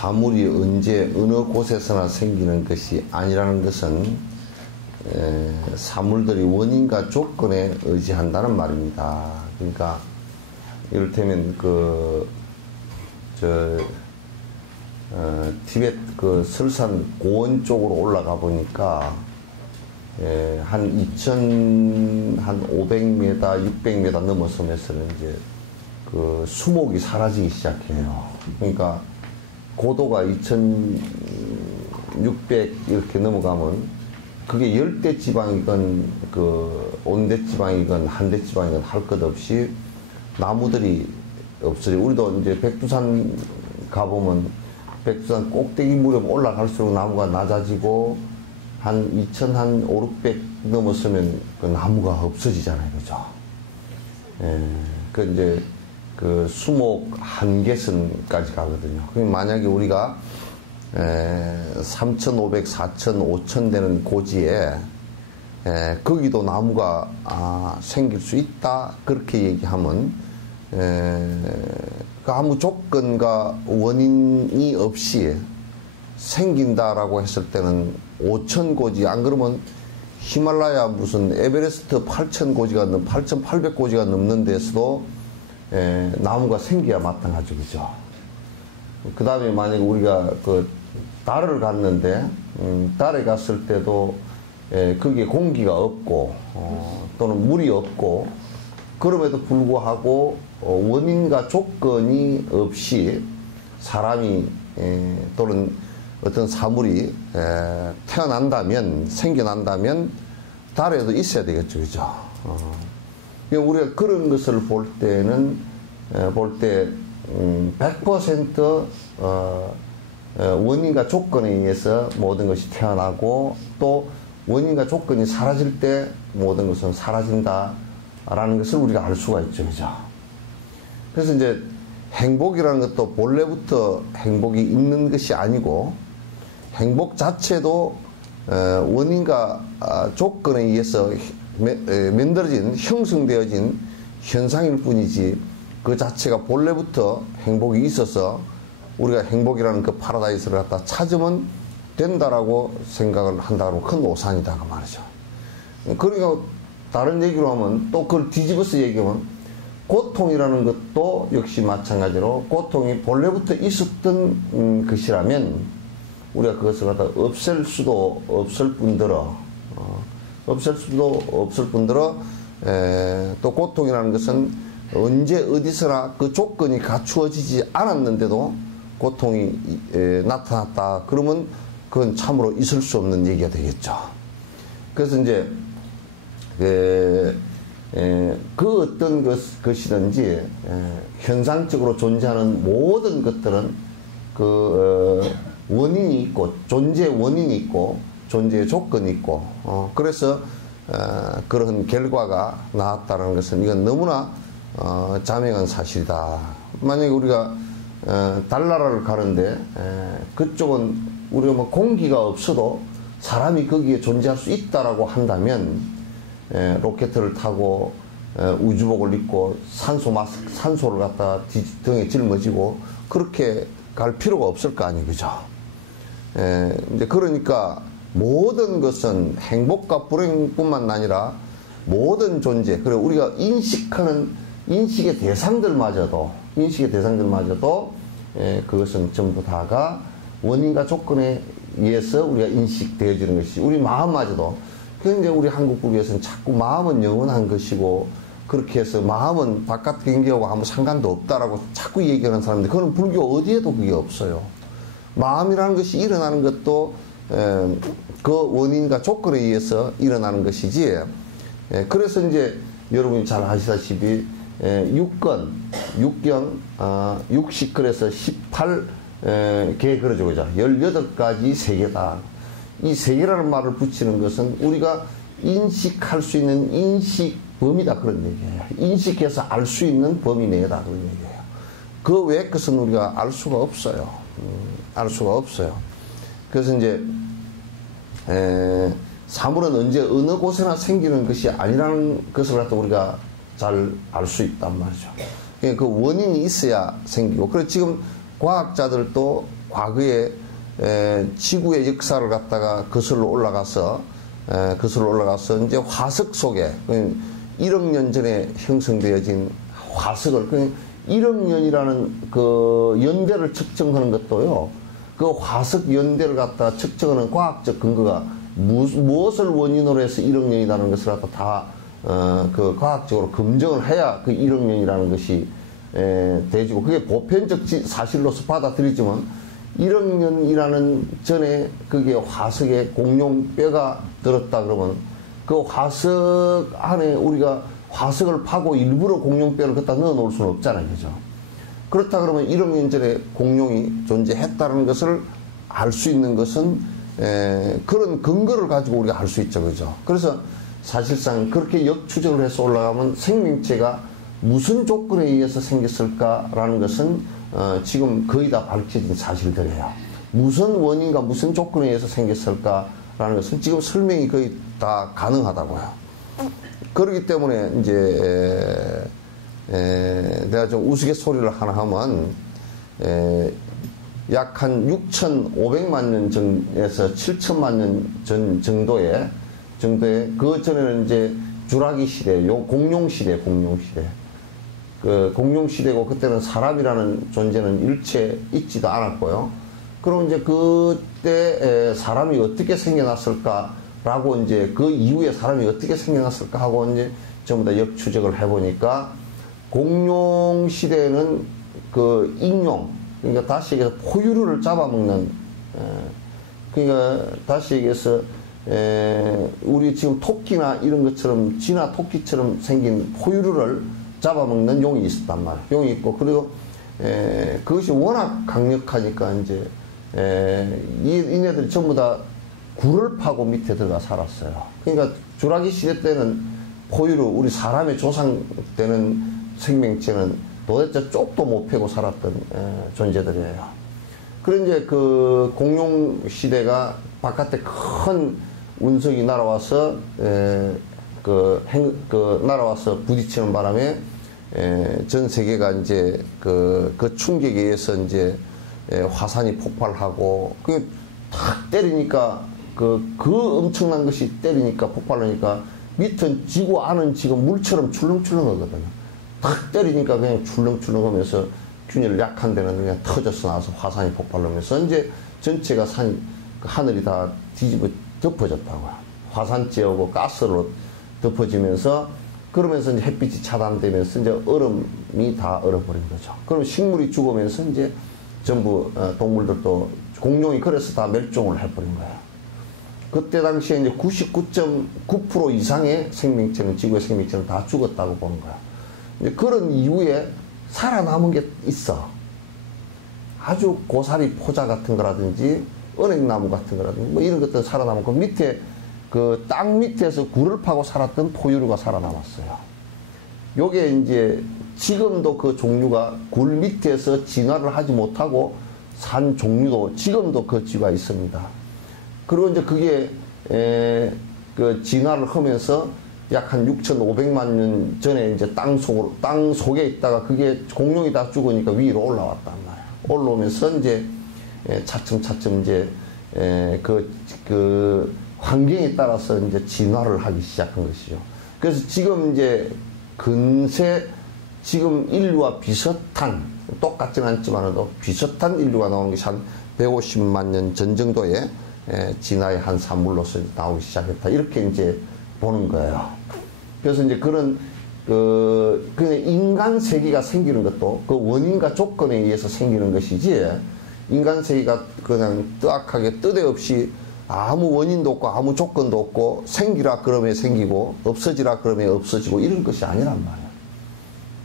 사물이 언제 어느 곳에서나 생기는 것이 아니라는 것은 사물들이 원인과 조건에 의지한다는 말입니다. 그러니까 이를테면 티베트 설산 고원 쪽으로 올라가 보니까 한 2,500m, 600m 넘어서면서는 이제 수목이 사라지기 시작해요. 그러니까 고도가 2,600 이렇게 넘어가면 그게 열대지방이건 온대지방이건 한대지방이건 할 것 없이 나무들이 없어요. 우리도 이제 백두산 가보면 백두산 꼭대기 무렵 올라갈수록 나무가 낮아지고 한 2,500 넘었으면 그 나무가 없어지잖아요. 그죠? 이제 수목 한계선까지 가거든요. 그럼 만약에 우리가 3,500, 4,000, 5,000 되는 고지에 거기도 나무가 생길 수 있다 그렇게 얘기하면 아무 조건과 원인이 없이 생긴다라고 했을 때는 5,000 고지, 안 그러면 히말라야 무슨 에베레스트 8,000 고지가 8,800 고지가 넘는 데서도 나무가 생겨야 마땅하죠. 그죠? 그 다음에 만약에 우리가 달을 갔는데, 달에 갔을 때도 거기에 공기가 없고, 또는 물이 없고, 그럼에도 불구하고 원인과 조건이 없이 사람이 또는 어떤 사물이 생겨난다면 달에도 있어야 되겠죠. 그죠? 우리가 그런 것을 볼 때는 100% 원인과 조건에 의해서 모든 것이 태어나고 또 원인과 조건이 사라질 때 모든 것은 사라진다라는 것을 우리가 알 수가 있죠. 그죠? 그래서 이제 행복이라는 것도 본래부터 행복이 있는 것이 아니고 행복 자체도 원인과 조건에 의해서 만들어진, 형성되어진 현상일 뿐이지 그 자체가 본래부터 행복이 있어서 우리가 행복이라는 그 파라다이스를 갖다 찾으면 된다라고 생각을 한다고 큰 오산이다 그 말이죠. 그러니까 다른 얘기로 하면 또 그걸 뒤집어서 얘기하면 고통이라는 것도 역시 마찬가지로 고통이 본래부터 있었던 것이라면 우리가 그것을 갖다 없앨 수도 없을 뿐더러 또 고통이라는 것은 언제 어디서나 그 조건이 갖추어지지 않았는데도 고통이 나타났다. 그러면 그건 참으로 있을 수 없는 얘기가 되겠죠. 그래서 이제 그 어떤 것이든지 현상적으로 존재하는 모든 것들은 원인이 있고 존재 원인이 있고 존재의 조건이 있고 그래서 그런 결과가 나왔다는 것은 이건 너무나 자명한 사실이다. 만약에 우리가 달나라를 가는데 그쪽은 우리가 뭐 공기가 없어도 사람이 거기에 존재할 수 있다라고 한다면 로켓을 타고 우주복을 입고 산소를 갖다 등에 짊어지고 그렇게 갈 필요가 없을 거 아니에요. 그죠? 이제 그러니까 모든 것은 행복과 불행뿐만 아니라 모든 존재, 그리고 우리가 인식의 대상들마저도 그것은 전부 다가 원인과 조건에 의해서 우리가 인식되어지는 것이 우리 마음마저도. 그런데 우리 한국 불교에서는 자꾸 마음은 영원한 것이고 그렇게 해서 마음은 바깥 경계하고 아무 상관도 없다라고 자꾸 얘기하는 사람들, 그건 불교 어디에도 그게 없어요. 마음이라는 것이 일어나는 것도 그 원인과 조건에 의해서 일어나는 것이지. 그래서 이제 여러분이 잘 아시다시피 6경, 60글에서 18개 그러죠. 그죠? 18가지 세계다. 이 세계라는 말을 붙이는 것은 우리가 인식할 수 있는 인식 범위다 그런 얘기예요. 인식해서 알 수 있는 범위 내다 그런 얘기예요. 그 외의 것은 우리가 알 수가 없어요. 알 수가 없어요. 그래서 이제 사물은 언제 어느 곳에나 생기는 것이 아니라는 것을 갖다 우리가 잘 알 수 있단 말이죠. 그 원인이 있어야 생기고, 그래서 지금 과학자들도 과거에 지구의 역사를 갖다가 거슬러 올라가서 이제 화석 속에 1억 년 전에 형성되어진 화석을 1억 년이라는 그 연대를 측정하는 것도요. 그 화석 연대를 갖다 측정하는 과학적 근거가 무엇을 원인으로 해서 1억 년이라는 것을 갖다 다 그 과학적으로 검증을 해야 그 1억 년이라는 것이 되지고 그게 보편적 사실로서 받아들이지만 1억 년이라는 전에 그게 화석에 공룡뼈가 들었다 그러면 그 화석 안에 우리가 화석을 파고 일부러 공룡뼈를 갖다 넣어 놓을 수는 없잖아요. 그죠? 그렇다 그러면 1억 년 전에 공룡이 존재했다는 것을 알 수 있는 것은 그런 근거를 가지고 우리가 알 수 있죠. 그죠? 그래서 사실상 그렇게 역추적을 해서 올라가면 생명체가 무슨 조건에 의해서 생겼을까라는 것은 지금 거의 다 밝혀진 사실들이에요. 무슨 원인과 무슨 조건에 의해서 생겼을까라는 것은 지금 설명이 거의 다 가능하다고요. 그렇기 때문에 이제 내가 좀 우스갯소리를 하나 하면 약 한 6,500만 년 전에서 7천만 년 전 정도에 그 전에는 이제 주라기 시대, 공룡 시대. 그 공룡 시대고 그때는 사람이라는 존재는 일체 있지도 않았고요. 그럼 이제 그때 사람이 어떻게 생겨났을까라고 이제 그 이후에 사람이 어떻게 생겨났을까 하고 이제 전부 다 역추적을 해보니까 공룡 시대에는 그 익룡, 그러니까 다시 얘기해서 포유류를 잡아먹는, 그러니까 다시 얘기해서 우리 지금 토끼나 이런 것처럼 쥐나 토끼처럼 생긴 포유류를 잡아먹는 용이 있었단 말이에요. 용이 있고, 그리고 그것이 워낙 강력하니까 이제 이네들이 전부 다 굴을 파고 밑에 들어가 살았어요. 그러니까 주라기 시대 때는 포유류, 우리 사람의 조상 때는 생명체는 도대체 쪽도 못 패고 살았던 존재들이에요. 그런 이제 그 공룡 시대가 바깥에 큰 운석이 날아와서 날아와서 부딪히는 바람에 전 세계가 이제 그 충격에 의해서 이제 화산이 폭발하고 그게 탁 때리니까 그 엄청난 것이 때리니까 폭발하니까 밑은 지구 안은 지금 물처럼 출렁출렁하거든요. 탁 때리니까 그냥 출렁출렁하면서 균열 약한 데는 그냥 터져서 나와서 화산이 폭발하면서 이제 전체가 하늘이 다 뒤집어 덮어졌다고요. 화산재하고 가스로 덮어지면서 그러면서 이제 햇빛이 차단되면서 이제 얼음이 다 얼어버린 거죠. 그럼 식물이 죽으면서 이제 전부 동물들도 공룡이 그래서 다 멸종을 해버린 거예요. 그때 당시에 이제 99.9% 이상의 생명체는 지구의 생명체는 다 죽었다고 보는 거야. 이제 그런 이후에 살아남은 게 있어. 아주 고사리 포자 같은 거라든지 은행나무 같은 거라든지 뭐 이런 것들 살아남고 밑에 그 땅 밑에서 굴을 파고 살았던 포유류가 살아남았어요. 요게 이제 지금도 그 종류가 굴 밑에서 진화를 하지 못하고 산 종류도 지금도 그 쥐가 있습니다. 그리고 이제 그게 그 진화를 하면서 약 한 6,500만 년 전에 이제 땅 속에 있다가 그게 공룡이 다 죽으니까 위로 올라왔단 말이에요. 올라오면서 이제 차츰차츰 이제 그 환경에 따라서 이제 진화를 하기 시작한 것이죠. 그래서 지금 이제 근세 지금 인류와 비슷한 똑같지는 않지만도 비슷한 인류가 나오는 것이 한 150만 년 전 정도에 진화의 한 산물로서 나오기 시작했다. 이렇게 이제 보는 거예요. 그래서 이제 그런 그냥 인간 세계가 생기는 것도 그 원인과 조건에 의해서 생기는 것이지 인간 세계가 그냥 뜨악하게 뜨대없이 아무 원인도 없고 아무 조건도 없고 생기라 그러면 생기고 없어지라 그러면 없어지고 이런 것이 아니란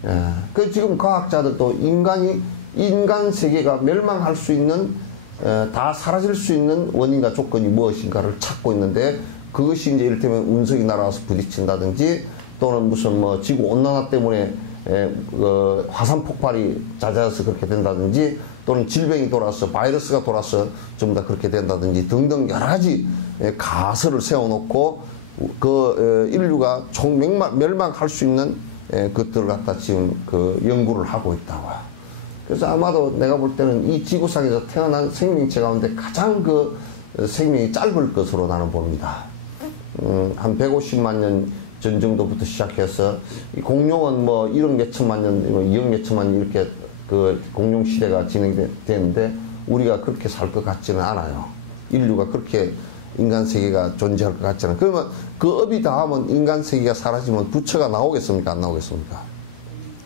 말이에요. 그 지금 과학자들도 인간 세계가 멸망할 수 있는 다 사라질 수 있는 원인과 조건이 무엇인가를 찾고 있는데 그것이 이제 이를테면 운석이 날아와서 부딪힌다든지 또는 무슨 뭐 지구 온난화 때문에 화산 폭발이 잦아서 그렇게 된다든지 또는 질병이 돌아서 바이러스가 돌아서 전부 다 그렇게 된다든지 등등 여러 가지 가설을 세워놓고 그 인류가 멸망할 수 있는 것들을 갖다 지금 그 연구를 하고 있다고요. 그래서 아마도 내가 볼 때는 이 지구상에서 태어난 생명체 가운데 가장 그 생명이 짧을 것으로 나는 봅니다. 한 150만 년 전 정도부터 시작해서 공룡은 뭐 1억 몇천만 년, 2억 몇천만 년 이렇게 그 공룡 시대가 진행되는데 우리가 그렇게 살 것 같지는 않아요. 인류가 그렇게 인간 세계가 존재할 것 같지 않아요. 그러면 그 업이 닿으면 인간 세계가 사라지면 부처가 나오겠습니까? 안 나오겠습니까?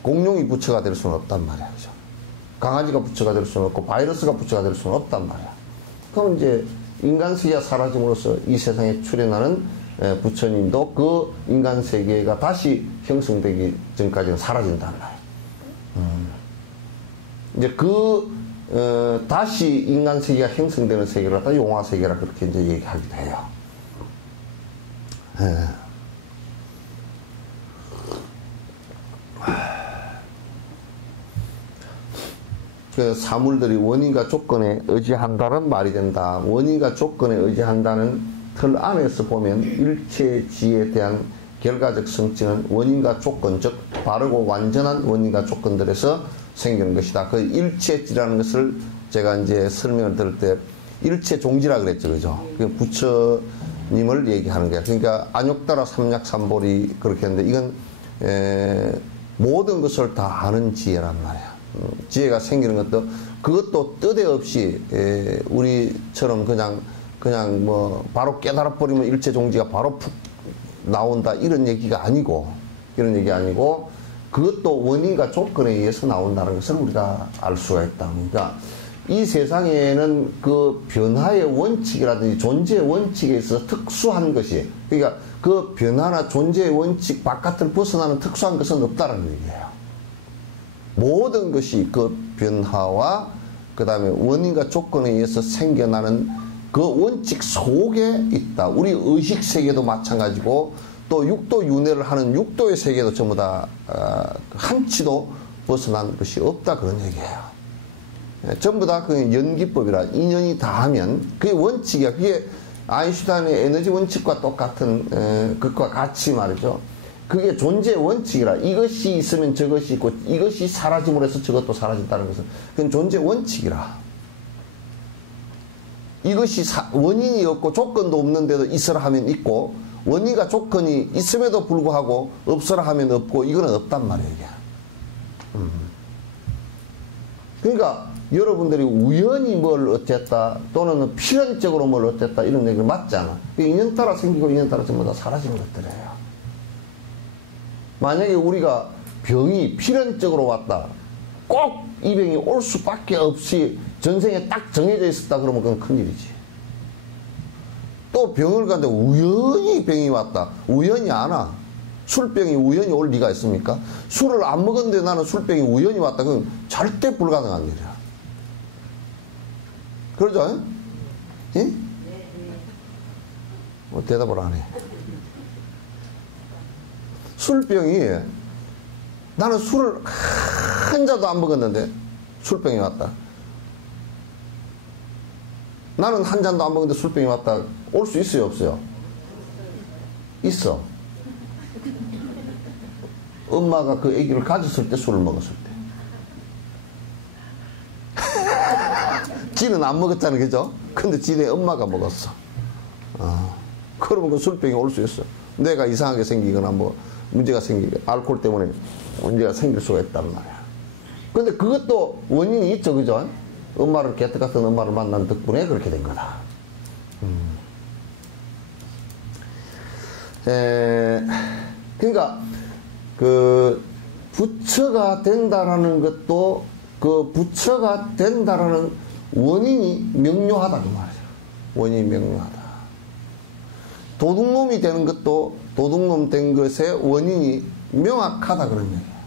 공룡이 부처가 될 수는 없단 말이야. 그죠? 강아지가 부처가 될 수는 없고 바이러스가 부처가 될 수는 없단 말이야. 그럼 이제 인간 세계가 사라짐으로써 이 세상에 출현하는 부처님도 그 인간 세계가 다시 형성되기 전까지는 사라진단 말이야. 이제 다시 인간 세계가 형성되는 세계를 갖다 용화 세계라 그렇게 이제 얘기하기도 해요. 그 사물들이 원인과 조건에 의지한다는 말이 된다. 원인과 조건에 의지한다는 틀 안에서 보면 일체지에 대한 결과적 성질은 원인과 조건, 즉 바르고 완전한 원인과 조건들에서 생기는 것이다. 그 일체지라는 것을 제가 이제 설명을 들을 때 일체종지라 그랬죠, 그죠? 그 부처님을 얘기하는 거야. 그러니까 안욕따라 삼약삼볼이 그렇게 했는데 이건 모든 것을 다 아는 지혜란 말이야. 지혜가 생기는 것도 그것도 뜻대없이 우리처럼 그냥 뭐 바로 깨달아버리면 일체종지가 바로 푹 나온다 이런 얘기가 아니고 그것도 원인과 조건에 의해서 나온다는 것을 우리가 알 수가 있다. 그러니까 이 세상에는 그 변화의 원칙이라든지 존재의 원칙에 있어서 특수한 것이, 그러니까 그 변화나 존재의 원칙 바깥을 벗어나는 특수한 것은 없다는 얘기예요. 모든 것이 그 변화와 그 다음에 원인과 조건에 의해서 생겨나는 그 원칙 속에 있다. 우리 의식 세계도 마찬가지고 또 육도 윤회를 하는 육도의 세계도 전부 다 한치도 벗어난 것이 없다 그런 얘기예요. 전부 다 그 연기법이라 인연이 닿으면 그게 원칙이야. 그게 아인슈타인의 에너지 원칙과 똑같은 것과 같이 말이죠. 그게 존재의 원칙이라. 이것이 있으면 저것이 있고 이것이 사라짐으로 해서 저것도 사라진다는 것은 그건 존재의 원칙이라. 이것이 원인이 없고 조건도 없는데도 있으라 하면 있고 원인과 조건이 있음에도 불구하고 없으라 하면 없고 이거는 없단 말이에요. 이게. 그러니까 여러분들이 우연히 뭘 어쨌다 또는 필연적으로 뭘 어쨌다 이런 얘기를 맞잖아. 인연 따라 생기고 인연 따라 전부 다 사라지는 것들이에요. 만약에 우리가 병이 필연적으로 왔다, 꼭 이 병이 올 수밖에 없이 전생에 딱 정해져 있었다 그러면 그건 큰일이지. 또 병을 갔는데 우연히 병이 왔다. 우연히 안 와. 술병이 우연히 올 리가 있습니까? 술을 안 먹었는데 나는 술병이 우연히 왔다. 그건 절대 불가능한 일이야. 그러죠? 예? 뭐 대답을 안 해. 술병이 나는 술을 한 잔도 안 먹었는데 술병이 왔다. 나는 한 잔도 안 먹었는데 술병이 왔다. 올 수 있어요, 없어요? 있어. 엄마가 그 아기를 가졌을 때 술을 먹었을 때. 지는 안 먹었잖아, 그죠? 근데 지네 엄마가 먹었어. 그러면 그 술병이 올 수 있어. 내가 이상하게 생기거나 뭐 문제가 알코올 때문에 문제가 생길 수가 있단 말이야. 근데 그것도 원인이 있죠, 그죠? 엄마를, 개떡 같은 엄마를 만난 덕분에 그렇게 된 거다. 그러니까 그 부처가 된다라는 것도 그 부처가 된다라는 원인이 명료하다 그 말이야. 원인이 명료하다. 도둑놈이 되는 것도 도둑놈 된 것의 원인이 명확하다 그런 얘기야.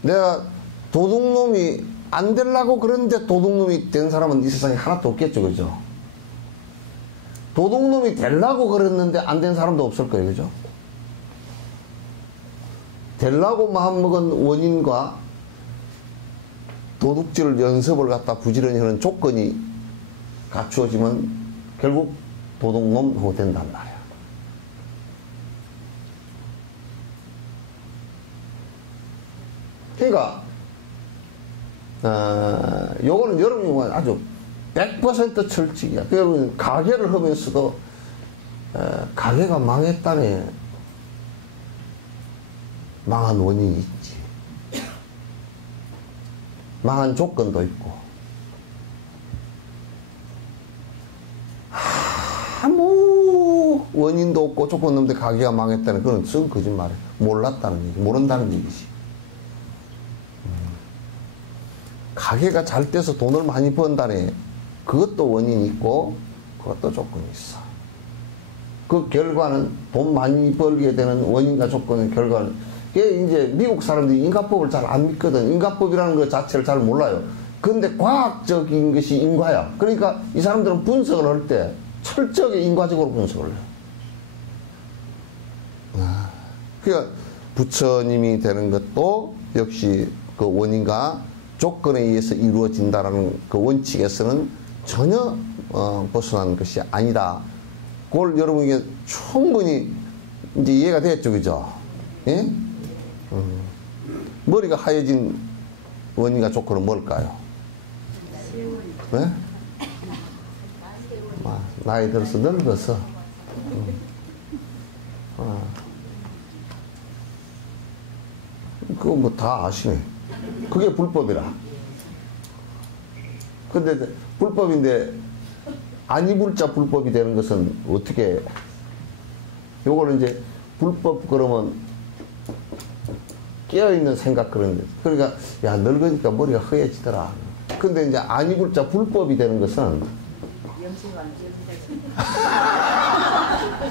내가 도둑놈이 안 되려고 그러는데 도둑놈이 된 사람은 이 세상에 하나도 없겠죠, 그죠? 도둑놈이 되려고 그랬는데 안 된 사람도 없을 거예요, 그죠? 되려고 마음먹은 원인과 도둑질 연습을 갖다 부지런히 하는 조건이 갖추어지면 결국 도둑놈 된단 말이야. 그러니까 요거는 여러분이 아주 100% 철칙이야. 여러분 가게를 하면서도 가게가 망했다네. 망한 원인이 있지. 망한 조건도 있고. 아무 원인도 없고 조건 없는데 가게가 망했다는 그건 썩 거짓말이야. 몰랐다는 얘기, 모른다는 얘기지. 가게가 잘 돼서 돈을 많이 번다네. 그것도 원인이 있고 그것도 조건이 있어. 그 결과는 돈 많이 벌게 되는 원인과 조건의 결과는 이게 이제 미국 사람들이 인과법을 잘 안 믿거든. 인과법이라는 것 자체를 잘 몰라요. 근데 과학적인 것이 인과야. 그러니까 이 사람들은 분석을 할 때 철저하게 인과적으로 분석을 해요. 그러니까 부처님이 되는 것도 역시 그 원인과 조건에 의해서 이루어진다라는 그 원칙에서는 전혀 벗어난 것이 아니다. 그걸 여러분에게 충분히 이제 이해가 됐죠, 그죠? 예? 머리가 하얘진 원인과 조건은 뭘까요? 네? 나이 들어서 늙어서. 그거 뭐 다 아시네. 그게 불법이라. 근데 불법인데 안 입을 자 불법이 되는 것은 어떻게, 요거는 이제 불법 그러면 깨어있는 생각 그런 거. 그러니까 야 늙으니까 머리가 허해지더라. 근데 이제 안 입을 자 불법이 되는 것은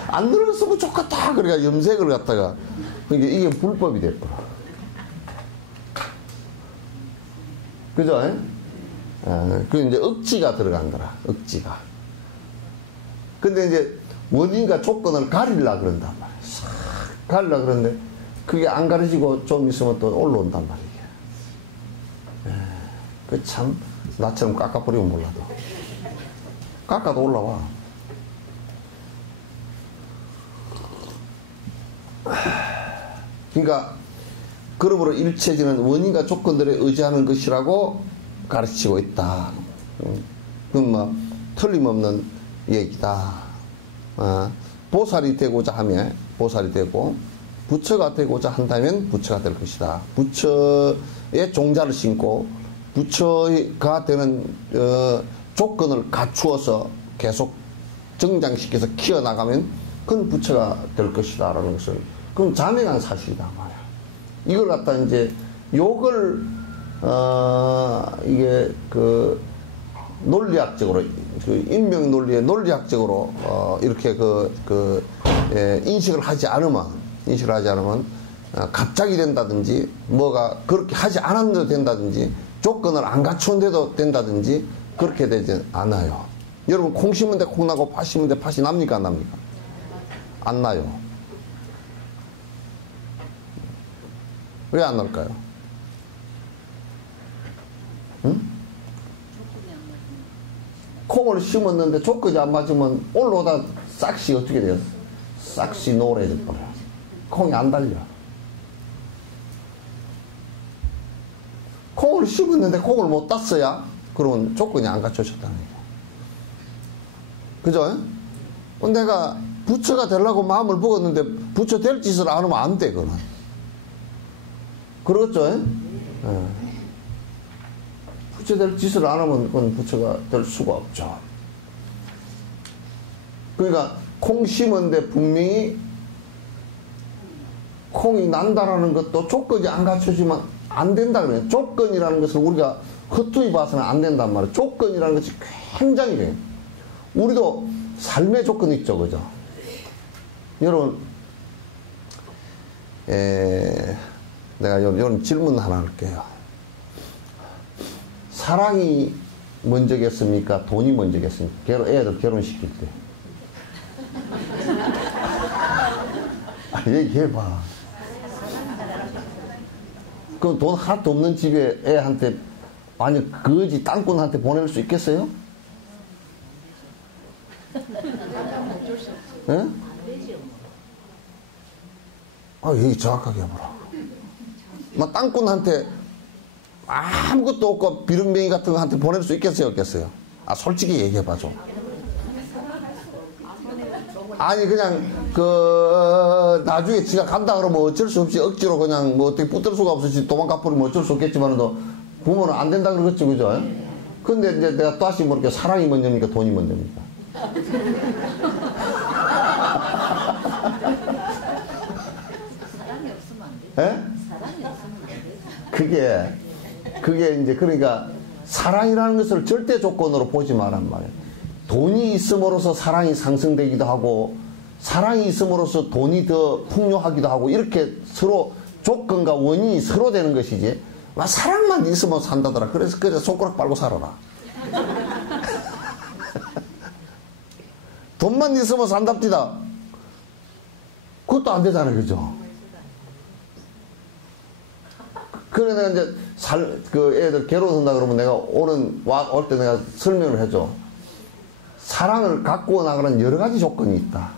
안 늙었으면 좋겠다. 그러니까 염색을 갖다가 그러니까 이게 불법이 됐더라. 그죠? 그 이제 억지가 들어간 거라. 억지가. 근데 이제 원인과 조건을 가리려 그런단 말이야. 싹 가리려 그러는데 그게 안 가려지고 좀 있으면 또 올라온단 말이야. 그 참 나처럼 깎아버리면 몰라도 깎아도 올라와. 그러니까 그러므로 일체지는 원인과 조건들에 의지하는 것이라고 가르치고 있다. 그건 뭐 틀림없는 얘기다. 보살이 되고자 하면 보살이 되고 부처가 되고자 한다면 부처가 될 것이다. 부처의 종자를 신고 부처가 되는 조건을 갖추어서 계속 정장시켜서 키워나가면 그건 부처가 될 것이다 라는 것을, 그건 자명한 사실이다 말이야. 이걸 갖다 이제 욕을 이게 그 논리학적으로 그 인명 논리의 논리학적으로 이렇게 인식을 하지 않으면 갑자기 된다든지 뭐가 그렇게 하지 않았는데도 된다든지 조건을 안 갖추는데도 된다든지 그렇게 되지 않아요. 여러분 콩 심은 데 콩 나고 팥 심은 데 팥이 납니까 안 납니까? 안 나요. 왜 안 날까요? 응? 콩을 심었는데 조건이 안 맞으면 올라오다 싹시 어떻게 돼요? 싹시 노래질 거야. 콩이 안 달려. 콩을 심었는데 콩을 못 땄어야 그러면 조건이 안 갖춰졌다는 거예요. 그죠? 내가 부처가 되려고 마음을 먹었는데 부처 될 짓을 안 하면 안 돼, 그거는. 그렇죠? 부처 될 짓을 안 하면 그건 부처가 될 수가 없죠. 그러니까 콩 심은데 분명히 콩이 난다라는 것도 조건이 안 갖춰지면 안 된다 그래요. 조건이라는 것을 우리가 허투루 봐서는 안 된단 말이에요. 조건이라는 것이 굉장히 돼요. 우리도 삶의 조건이 있죠, 그죠? 여러분, 내가 이런 질문 하나 할게요. 사랑이 먼저겠습니까? 돈이 먼저겠습니까? 애들 결혼시킬 때. 얘기해봐. 그럼 돈 하나도 없는 집에 애한테, 아니, 거지 땅꾼한테 보낼 수 있겠어요? 예? 얘기 정확하게 해보라. 막 땅꾼한테 아무것도 없고 비릉뱅이 같은 거한테 보낼 수 있겠어요, 없겠어요? 아, 솔직히 얘기해봐줘. 아니, 그냥, 나중에 지가 간다 그러면 어쩔 수 없이 억지로 그냥 뭐 어떻게 붙들 수가 없으시 도망가 버리면 어쩔 수 없겠지만, 부모는 안 된다 그러겠죠, 그죠? 근데 이제 내가 다시 물을게, 사랑이 먼저입니까? 돈이 먼저입니까? 사랑이 없으면 안 되지. 예? 사랑이 없으면 안 되지. 그게 이제, 그러니까, 사랑이라는 것을 절대 조건으로 보지 말란 말이에요. 돈이 있음으로써 사랑이 상승되기도 하고, 사랑이 있음으로써 돈이 더 풍요하기도 하고, 이렇게 서로 조건과 원인이 서로 되는 것이지. 와, 사랑만 있으면 산다더라. 그래서 손가락 빨고 살아라. 돈만 있으면 산답디다. 그것도 안 되잖아요, 그죠? 그래, 내가 이제 애들 괴로워한다 그러면 내가 올 때 내가 설명을 해줘. 사랑을 갖고 나가는 여러 가지 조건이 있다.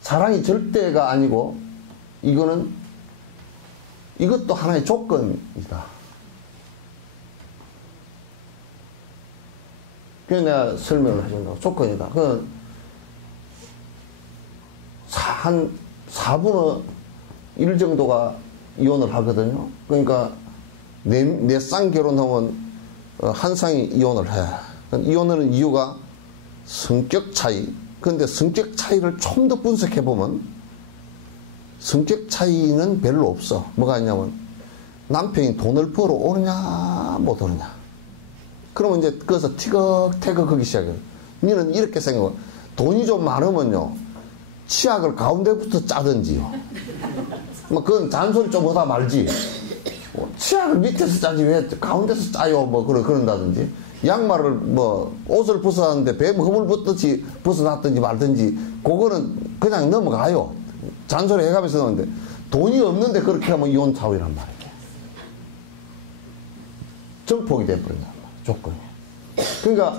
사랑이 절대가 아니고, 이것도 하나의 조건이다. 그래서 내가 설명을 해준다고. 조건이다. 한 4분의 1 정도가 이혼을 하거든요. 그러니까, 네 쌍 결혼하면, 한 쌍이 이혼을 해. 이혼하는 이유가 성격 차이. 그런데 성격 차이를 좀 더 분석해보면, 성격 차이는 별로 없어. 뭐가 있냐면, 남편이 돈을 벌어 오느냐, 못 오느냐. 그러면 이제 거기서 티격태격 하기 시작해요. 니는 이렇게 생각해. 돈이 좀 많으면요, 치약을 가운데부터 짜든지요. 뭐, 그건 잔소리 좀 하다 말지. 치약을 밑에서 짜지 왜 가운데서 짜요? 뭐, 그런다든지. 양말을 옷을 벗었는데 뱀 허물 벗듯이 벗어놨든지 말든지, 그거는 그냥 넘어가요. 잔소리 해가면서 넣는데, 돈이 없는데 그렇게 하면 이혼 사유란 말이에요. 정폭이 돼버린단 말이에요. 조건이. 그러니까,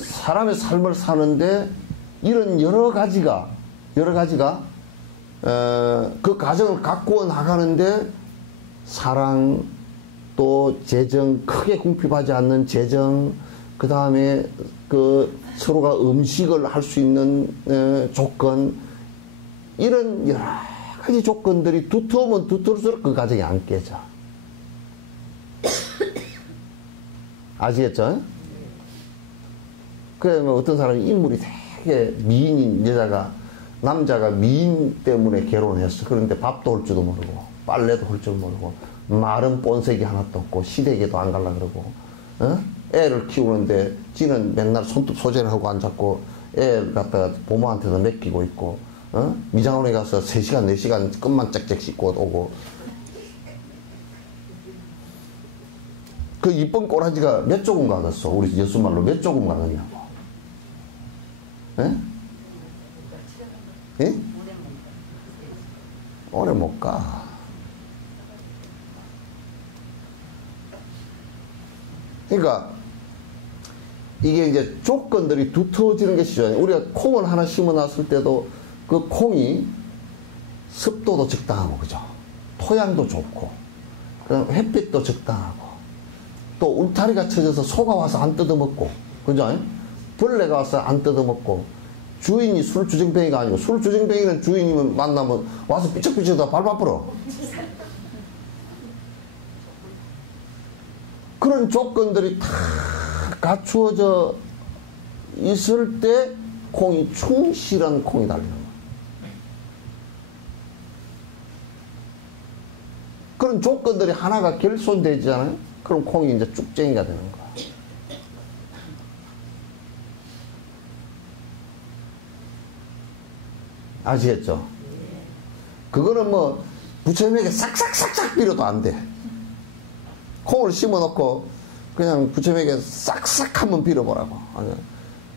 사람의 삶을 사는데, 이런 여러 가지가, 그 가정을 갖고 나가는데, 사랑, 또 재정, 크게 궁핍하지 않는 재정, 그 다음에 서로가 음식을 할 수 있는 조건, 이런 여러 가지 조건들이 두터우면 두터울수록 그 가정이 안 깨져. 아시겠죠? 그래, 어떤 사람이 인물이 되게 미인인 남자가 미인 때문에 결혼했어. 그런데 밥도 할 줄도 모르고, 빨래도 할 줄 모르고, 마른 본색이 하나도 없고, 시댁에도 안 갈라 그러고, 애를 키우는데, 지는 맨날 손톱 소재를 하고 앉았고, 애를 갖다가 부모한테도 맡기고 있고, 미장원에 가서 3시간, 4시간 끝만 짹짹 씻고 오고, 그 이쁜 꼬라지가 몇 조금 가겠어? 우리 여수말로 몇 조금 가겠냐고. 예? 예? 오래 못 가. 그러니까 이게 이제 조건들이 두터워지는 게 시작이에요. 우리가 콩을 하나 심어놨을 때도 그 콩이 습도도 적당하고, 그죠? 토양도 좋고, 그다음 햇빛도 적당하고, 또 울타리가 쳐져서 소가 와서 안 뜯어먹고, 그죠? 벌레가 와서 안 뜯어먹고, 주인이 술주정뱅이가 아니고, 술주정뱅이는 주인이면 만나면 와서 삐쩍삐쩍 다 밟아버려. 그런 조건들이 다 갖추어져 있을 때 콩이 충실한 콩이 달리는 거야. 그런 조건들이 하나가 결손되잖아요. 그럼 콩이 이제 쭉쟁이가 되는 거야. 아시겠죠? 그거는 뭐 부처님에게 싹싹싹싹 빌어도 안 돼. 콩을 심어놓고 그냥 부처님에게 싹싹 한번 빌어보라고.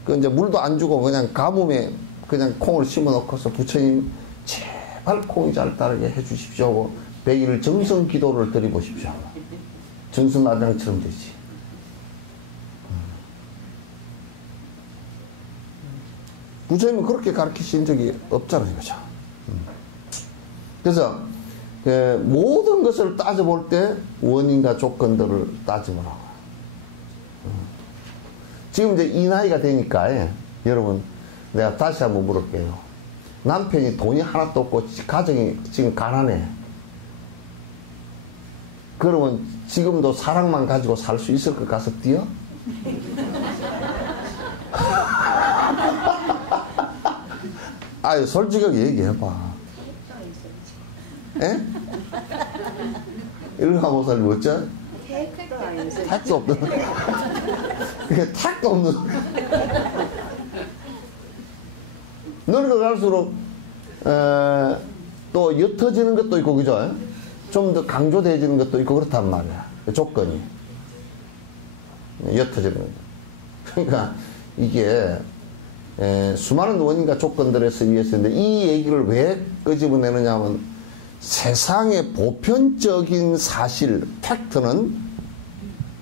그 이제 물도 안 주고 그냥 가뭄에 그냥 콩을 심어놓고서 부처님 제발 콩이 잘 따르게 해주십시오. 100일 정성 기도를 드려보십시오. 정성나장처럼 되지. 부처님은 그렇게 가르치신 적이 없잖아요, 그죠? 그래서 모든 것을 따져볼 때 원인과 조건들을 따져보라고. 지금 이제 이 나이가 되니까, 여러분, 내가 다시 한번 물을게요. 남편이 돈이 하나도 없고, 가정이 지금 가난해. 그러면 지금도 사랑만 가지고 살 수 있을 것 같습디요? 아유, 솔직하게 얘기해봐. 에? 일가 목사님 어쩌? 택도 없는. 그게 택도 없는. 늙어 갈수록, 또 옅어지는 것도 있고, 그죠? 좀 더 강조되어지는 것도 있고, 그렇단 말이야. 조건이. 옅어지는 거. 그러니까, 이게, 수많은 원인과 조건들에서 의해서인데, 이 얘기를 왜 끄집어내느냐 하면, 세상의 보편적인 사실, 팩트는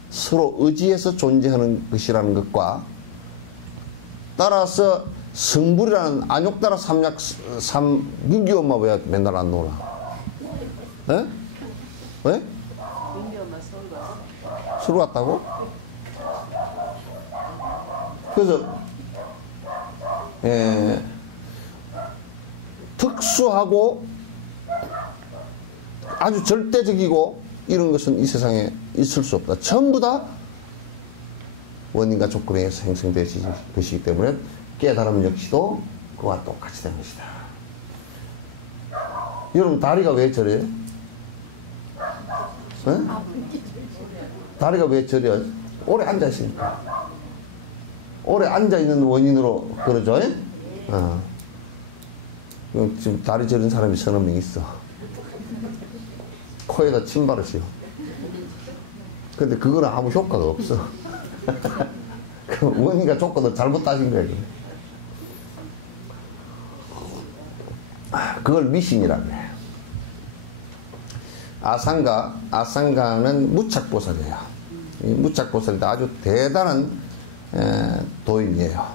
서로 의지해서 존재하는 것이라는 것과, 따라서 성불이라는 안욕따라 삼약, 민기 엄마 왜 맨날 안 놀아? 에? 왜? 민기 엄마 서울 갔어. 서울 갔다고? 그래서, 특수하고 아주 절대적이고 이런 것은 이 세상에 있을 수 없다. 전부 다 원인과 조건에 의해서 형성된 것이기 때문에 깨달음 역시도 그와 똑같이 된 것이다. 여러분 다리가 왜 저래요? 네? 다리가 왜 저래요? 오래 앉아있으니까. 오래 앉아있는 원인으로 그러죠? 지금 다리 저린 사람이 서너 명 있어. 코에다 침 바르시오. 근데 그거는 아무 효과가 없어. 그 원인과 조건을 잘못 따진 거야. 그걸 미신이라고 해. 아상가는 무착보살이에요. 이 무착보살인데 아주 대단한 도인이에요.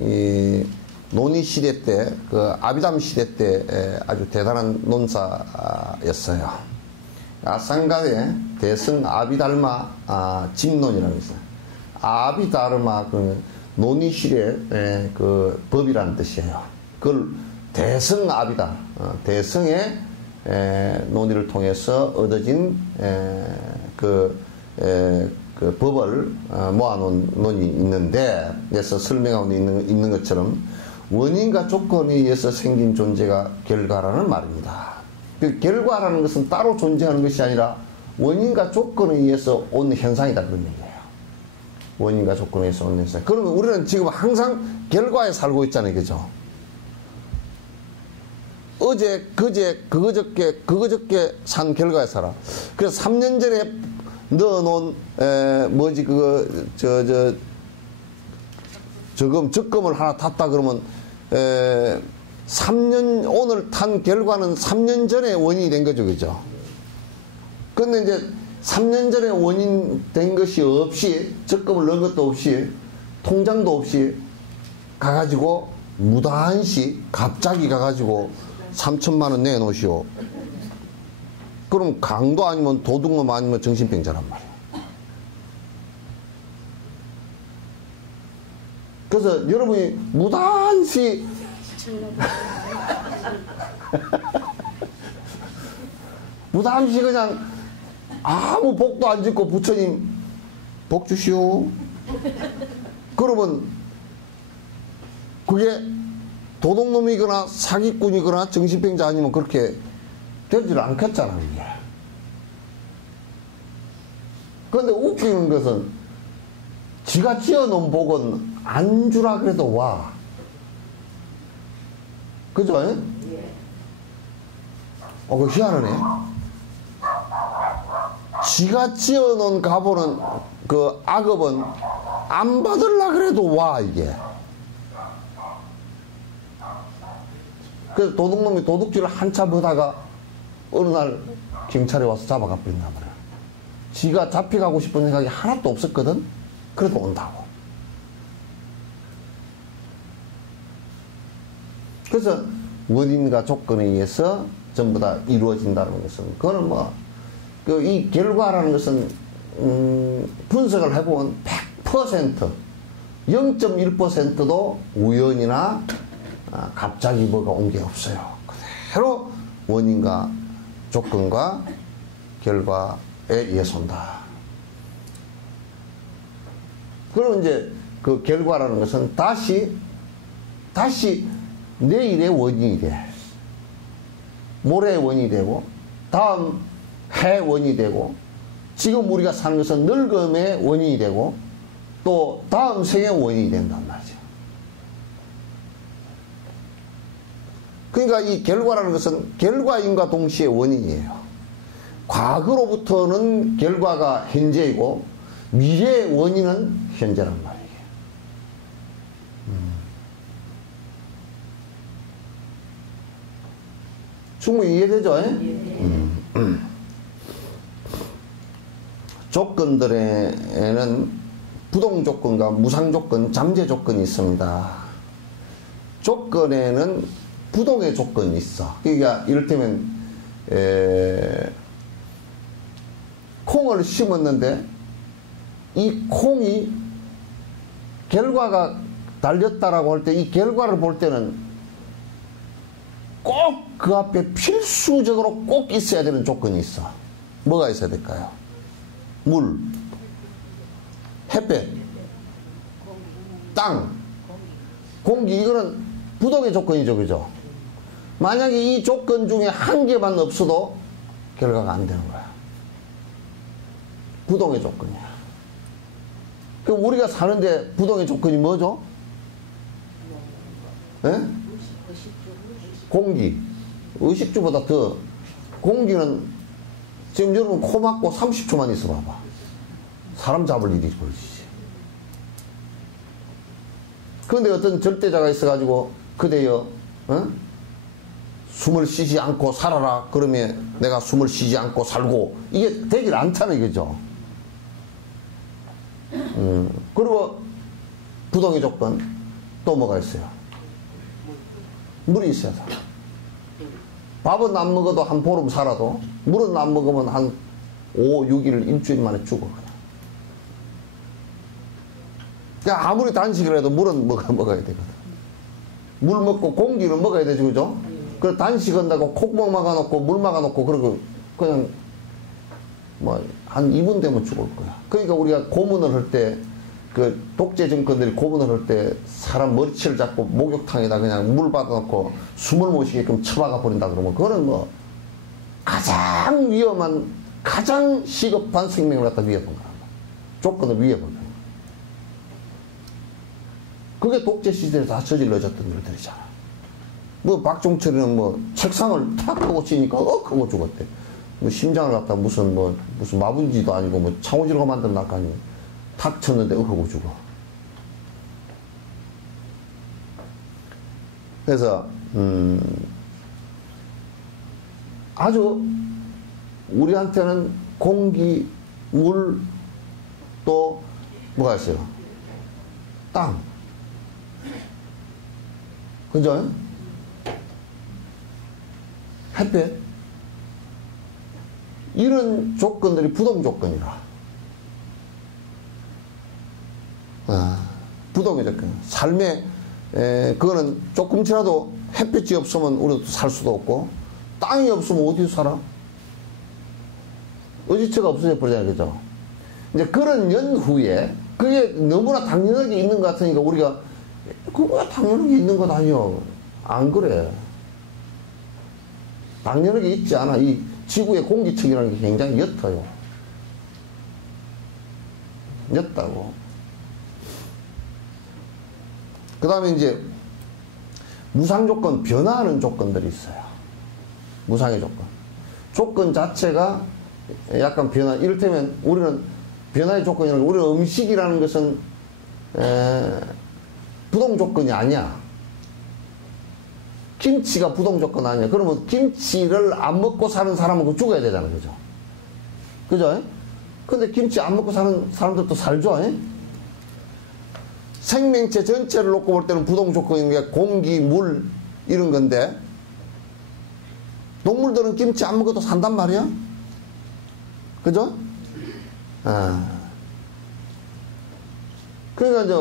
이 논의 시대 때, 그 아비담 시대 때 아주 대단한 논사였어요. 아상가의 대승 아비달마 집론이라는 게 있어요. 아비다르마 그 논의 시대 그 법이라는 뜻이에요. 그걸 대승 아비다, 대승의 논의를 통해서 얻어진 그 법을 모아놓은 논이 있는데, 그래서 설명하고 있는 것처럼 원인과 조건에 의해서 생긴 존재가 결과라는 말입니다. 그 결과라는 것은 따로 존재하는 것이 아니라 원인과 조건에 의해서 온 현상이다, 그런 얘기예요. 원인과 조건에 의해서 온 현상. 그러면 우리는 지금 항상 결과에 살고 있잖아요, 그죠? 어제, 그제, 그거저께 산 결과에 살아. 그래서 3년 전에 넣어놓은, 적금을 하나 탔다 그러면, 3년, 오늘 탄 결과는 3년 전에 원인이 된 거죠, 그죠? 근데 이제 3년 전에 원인 된 것이 없이, 적금을 넣은 것도 없이, 통장도 없이 가가지고, 무단시, 갑자기 가가지고, 3천만 원 내놓으시오. 그럼 강도 아니면 도둑놈 아니면 정신병자란 말이에요. 그래서 여러분이 무단시 무단시 그냥 아무 복도 안 짓고 부처님 복 주시오. 그러면 그게 도둑놈이거나 사기꾼이거나 정신병자 아니면 그렇게 되지를 않겠잖아, 이게. 그런데 웃기는 것은 지가 지어놓은 복은 안 주라 그래도 와. 그죠? 그거 희한하네. 지가 지어놓은 가보는 그 악업은 안 받으려 그래도 와, 이게. 그래서 도둑놈이 도둑질을 한참 하다가 어느 날 경찰에 와서 잡아가 버린단 말이야. 지가 잡혀가고 싶은 생각이 하나도 없었거든? 그래도 온다고. 그래서 원인과 조건에 의해서 전부 다 이루어진다는 것은, 그거는 뭐, 이 결과라는 것은, 분석을 해보면 100%, 0.1%도 우연이나 갑자기 뭐가 온 게 없어요. 그대로 원인과 조건과 결과에 의해서 온다. 그럼 이제 그 결과라는 것은 다시 내일의 원인이 돼. 모레의 원인이 되고, 다음 해의 원인이 되고, 지금 우리가 사는 것은 늙음의 원인이 되고, 또 다음 생의 원인이 된단 말이죠. 그러니까 이 결과라는 것은 결과인과 동시에 원인이에요. 과거로부터는 결과가 현재이고 미래의 원인은 현재란 말이에요. 충분히 이해되죠? 조건들에는 부동 조건과 무상 조건, 잠재 조건이 있습니다. 조건에는 부동의 조건이 있어. 그러니까 이를테면 콩을 심었는데 이 콩이 결과가 달렸다라고 할 때 이 결과를 볼 때는 꼭 그 앞에 필수적으로 꼭 있어야 되는 조건이 있어. 뭐가 있어야 될까요? 물, 햇볕, 땅, 공기. 이거는 부동의 조건이죠, 그죠? 만약에 이 조건 중에 한 개만 없어도 결과가 안 되는 거야. 부동의 조건이야. 그럼 우리가 사는데 부동의 조건이 뭐죠? 네? 공기. 의식주보다 더. 공기는 지금 여러분 코 막고 30초만 있어 봐봐. 사람 잡을 일이 벌어지지. 그런데 어떤 절대자가 있어가지고 그대여 숨을 쉬지 않고 살아라. 그러면 내가 숨을 쉬지 않고 살고, 이게 되질 않잖아, 이거죠. 그리고 부동의 조건 또 뭐가 있어요? 물이 있어야 살아. 밥은 안 먹어도 한 보름 살아도 물은 안 먹으면 한 5, 6일, 일주일 만에 죽어. 그러니까 아무리 단식을 해도 물은 먹어야 되거든. 물 먹고 공기는 먹어야 되죠, 그죠? 그래서 단식한다고 콕목 막아놓고 물 막아놓고 그러고 그냥 뭐 한 2분 되면 죽을 거야. 그러니까 우리가 고문을 할 때, 그 독재 정권들이 고문을 할 때 사람 머리채를 잡고 목욕탕에다 그냥 물 받아놓고 숨을 못 쉬게끔 처박아 버린다 그러면 그거는 뭐 가장 위험한, 가장 시급한 생명을 갖다 위협한 거야. 조건을 위협한 거야. 그게 독재 시대에 다 저질러졌던 일들이잖아. 뭐 박종철이는 뭐 책상을 탁 하고 치니까 하고 죽었대. 뭐 심장을 갖다 무슨 마분지도 아니고 뭐 창호지로가 만든 낙하니 탁 쳤는데 하고 죽어. 그래서 아주 우리한테는 공기, 물, 또 뭐가 있어요? 땅. 그죠? 햇볕. 이런 조건들이 부동 조건이라. 부동의 조건. 삶에, 그거는 조금치라도 햇볕이 없으면 우리도 살 수도 없고, 땅이 없으면 어디서 살아? 의지처가 없어져 버리잖아요, 그죠? 이제 그런 연후에, 그게 너무나 당연하게 있는 것 같으니까 우리가, 그거야 당연하게 있는 것 아니요. 안 그래. 당연하게 있지 않아. 이 지구의 공기층이라는 게 굉장히 옅어요. 옅다고. 그 다음에 이제 무상 조건, 변화하는 조건들이 있어요. 무상의 조건. 조건 자체가 약간 변화, 이를테면 우리는 변화의 조건이라는 게, 우리는 음식이라는 것은 부동 조건이 아니야. 김치가 부동 조건 아니야. 그러면 김치를 안 먹고 사는 사람은 죽어야 되잖아. 그죠? 그죠? 근데 김치 안 먹고 사는 사람들도 살죠? 생명체 전체를 놓고 볼 때는 부동 조건인 게 공기, 물, 이런 건데, 동물들은 김치 안 먹어도 산단 말이야. 그죠? 그러니까 이제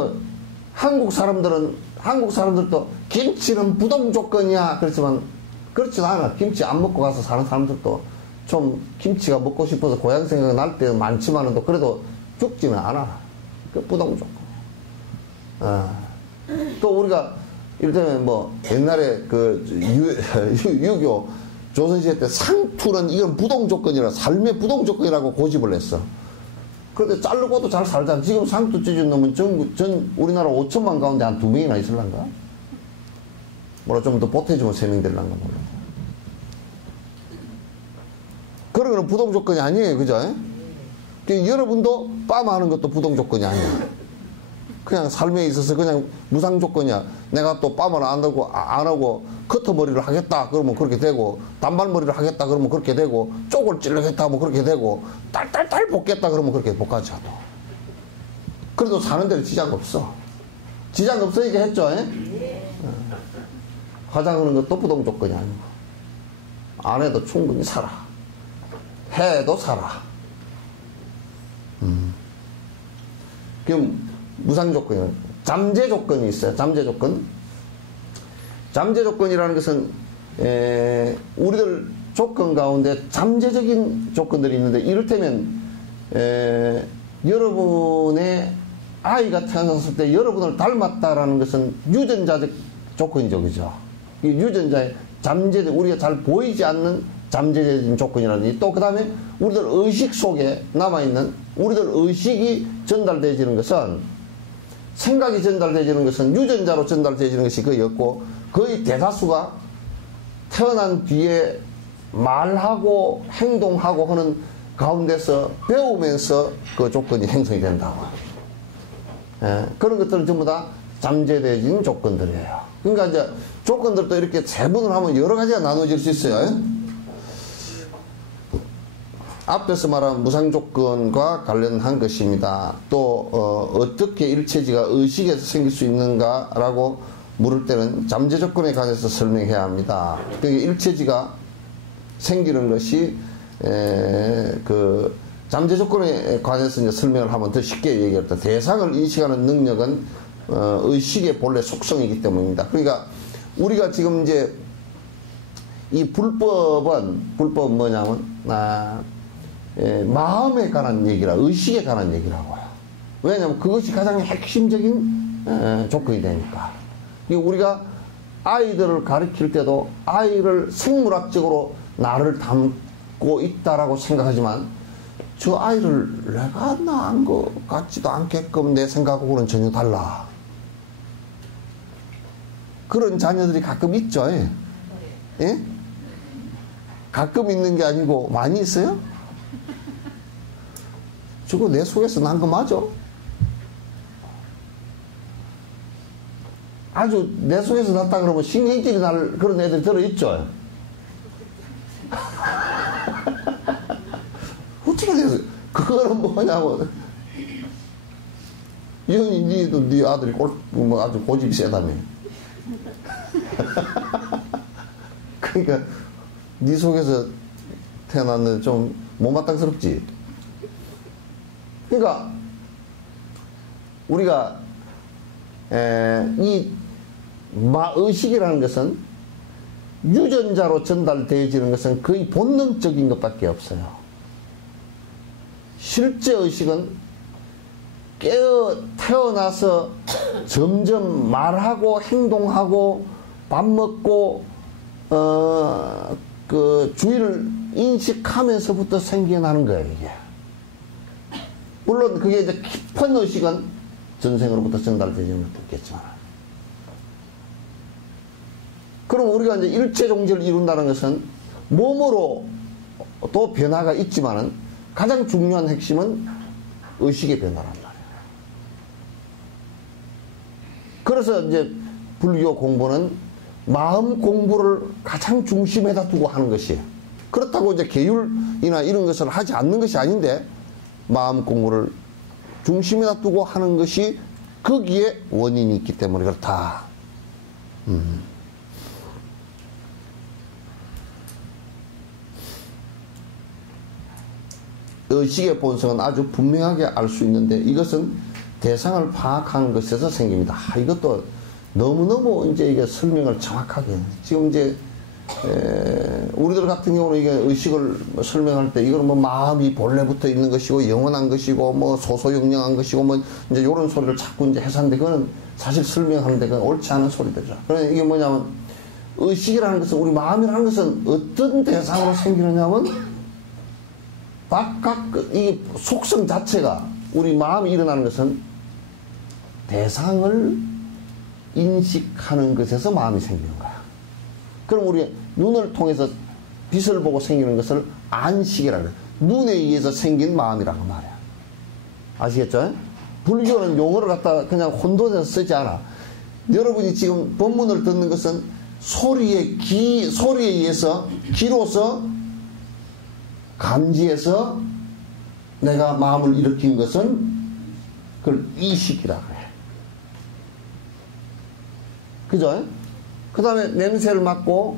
한국 사람들도 김치는 부동 조건이야. 그렇지만 그렇지도 않아. 김치 안 먹고 가서 사는 사람들도 좀 김치가 먹고 싶어서 고향 생각 날 때 많지만은 또 그래도 죽지는 않아. 그 부동 조건. 또 우리가 이를테면 뭐 옛날에 그 유교 조선시대 때 상투는 이건 부동 조건이라 삶의 부동 조건이라고 고집을 했어. 그런데 자르고도 잘 살잖아. 지금 상투 찢은 놈은 전 우리나라 5천만 가운데 한 2명이나 있을란가? 뭐라 좀 더 보태주면 3명 될란가 몰라. 그런 거는 부동 조건이 아니에요. 그죠? 여러분도 빠마하는 것도 부동 조건이 아니야. 그냥 삶에 있어서 그냥 무상 조건이야. 내가 또 빠마를 안 하고 커터머리를 하겠다 그러면 그렇게 되고, 단발머리를 하겠다 그러면 그렇게 되고, 쪽을 찔러겠다 하면 그렇게 되고, 딸딸딸 볶겠다 그러면 그렇게 볶아져. 그래도 사는 데는 지장 없어. 지장 없으니까 했죠. 화장하는 것도 부동 조건이 아니고, 안 해도 충분히 살아. 해도 살아. 그럼 무상 조건이요. 잠재 조건이 있어요. 잠재 조건. 잠재 조건이라는 것은 우리들 조건 가운데 잠재적인 조건들이 있는데, 이를테면 여러분의 아이가 태어났을 때 여러분을 닮았다라는 것은 유전자적 조건이죠. 그죠? 이 유전자의 잠재적, 우리가 잘 보이지 않는 잠재적인 조건이라든지, 또 그 다음에 우리들 의식 속에 남아있는 우리들 의식이 전달되어지는 것은, 생각이 전달되어지는 것은 유전자로 전달되어지는 것이 거의 없고, 거의 대다수가 태어난 뒤에 말하고 행동하고 하는 가운데서 배우면서 그 조건이 형성이 된다고. 그런 것들은 전부 다 잠재되어진 조건들이에요. 그러니까 이제 조건들도 이렇게 세분을 하면 여러 가지가 나눠질 수 있어요. 앞에서 말한 무상조건과 관련한 것입니다. 또 어떻게 일체지가 의식에서 생길 수 있는가라고 물을 때는 잠재조건에 관해서 설명해야 합니다. 그러니까 일체지가 생기는 것이 그 잠재조건에 관해서 이제 설명을 하면 더 쉽게 얘기할 때, 대상을 인식하는 능력은 의식의 본래 속성이기 때문입니다. 그러니까 우리가 지금 이제 이 불법은 뭐냐면 마음에 관한 얘기라, 의식에 관한 얘기라고요. 왜냐하면 그것이 가장 핵심적인 조건이 되니까. 우리가 아이들을 가르칠 때도 아이를 생물학적으로 나를 담고 있다라고 생각하지만, 저 아이를 내가 낳은 것 같지도 않게끔 내 생각하고는 전혀 달라. 그런 자녀들이 가끔 있죠. 예? 가끔 있는 게 아니고 많이 있어요? 저거 내 속에서 난 거 맞아? 아주 내 속에서 났다 그러면 신경질이 날 그런 애들 들어있죠? 어떻게 돼서 그거는 뭐냐고. 이현이 니도 니 아들이 뭐 아주 고집이 세다며. 그러니까 니 속에서 태어났는데 좀 못마땅스럽지. 그러니까 우리가 이 의식이라는 것은 유전자로 전달되어지는 것은 거의 본능적인 것밖에 없어요. 실제 의식은 태어나서 점점 말하고 행동하고 밥 먹고 그 주위를 인식하면서부터 생겨나는 거예요. 이게 물론 그게 이제 깊은 의식은 전생으로부터 전달되지는 못했겠지만, 그럼 우리가 이제 일체 종지를 이룬다는 것은 몸으로 또 변화가 있지만은 가장 중요한 핵심은 의식의 변화란 말이에요. 그래서 이제 불교 공부는 마음 공부를 가장 중심에다 두고 하는 것이에요. 그렇다고 이제 계율이나 이런 것을 하지 않는 것이 아닌데, 마음 공부를 중심에다 두고 하는 것이 거기에 원인이 있기 때문에 그렇다. 의식의 본성은 아주 분명하게 알 수 있는데 이것은 대상을 파악하는 것에서 생깁니다. 이것도 너무너무 이제 이게 설명을 정확하게. 지금 이제, 우리들 같은 경우는 이게 의식을 설명할 때 이거는 뭐 마음이 본래부터 있는 것이고 영원한 것이고 뭐 소소영령한 것이고 뭐 이제 이런 소리를 자꾸 이제 해서는데 그거는 사실 설명하는데 그건 옳지 않은 소리들이죠. 그러니까 이게 뭐냐면 의식이라는 것은 우리 마음이라는 것은 어떤 대상으로 생기느냐면 각각 이 속성 자체가 우리 마음이 일어나는 것은 대상을 인식하는 것에서 마음이 생기는 거야. 그럼 우리 눈을 통해서 빛을 보고 생기는 것을 안식이라 그래. 눈에 의해서 생긴 마음이라고 말이야. 아시겠죠? 불교는 용어를 갖다 그냥 혼돈해서 쓰지 않아. 여러분이 지금 법문을 듣는 것은 소리에 의해서, 귀로서 감지해서 내가 마음을 일으킨 것은 그걸 이식이라 그래. 그죠? 그 다음에 냄새를 맡고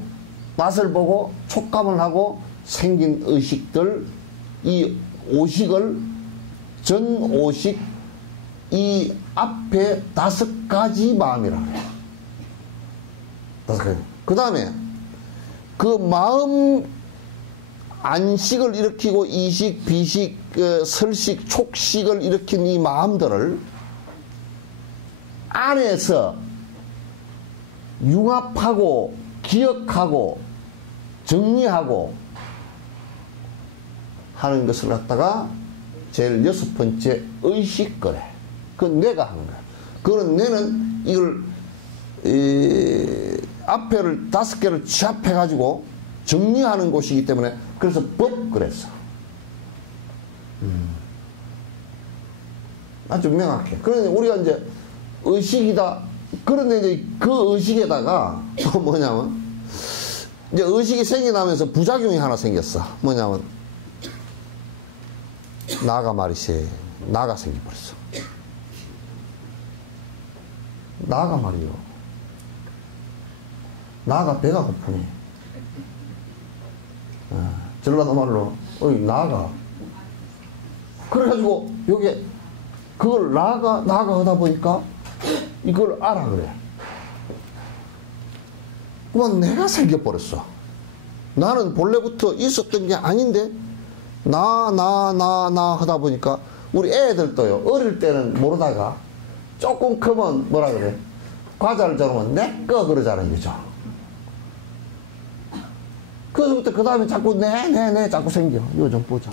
맛을 보고 촉감을 하고 생긴 의식들, 이 오식을 전오식 이 앞에 5가지 마음이라 그래. 5가지. 그 다음에 그 마음 안식을 일으키고 이식, 비식, 설식, 촉식을 일으킨 이 마음들을 안에서 융합하고 기억하고 정리하고 하는 것을 갖다가 제일 6번째 의식거래. 그건 뇌가 하는 거야. 그거는 뇌는 이걸 앞에를 5개를 취합해 가지고 정리하는 곳이기 때문에 그래서 법 그랬어. 아주 명확해. 그런데 우리가 이제 의식이다. 그런데 이제 그 의식에다가 또 뭐냐면 이제 의식이 생겨나면서 부작용이 하나 생겼어. 뭐냐면 나가 말이지. 나가 생겨버렸어. 나가 말이요. 나가 배가 고프니. 전라도 말로 어이 나가. 그래가지고 여기 그걸 나가 하다 보니까 이걸 알아 그래. 그만 내가 생겨버렸어. 나는 본래부터 있었던 게 아닌데 나 하다 보니까 우리 애들도요. 어릴 때는 모르다가 조금 크면 뭐라 그래. 과자를 잡으면 내꺼 그러자는 거죠. 그래서부터 그 다음에 자꾸 네 자꾸 생겨. 이거 좀 보자.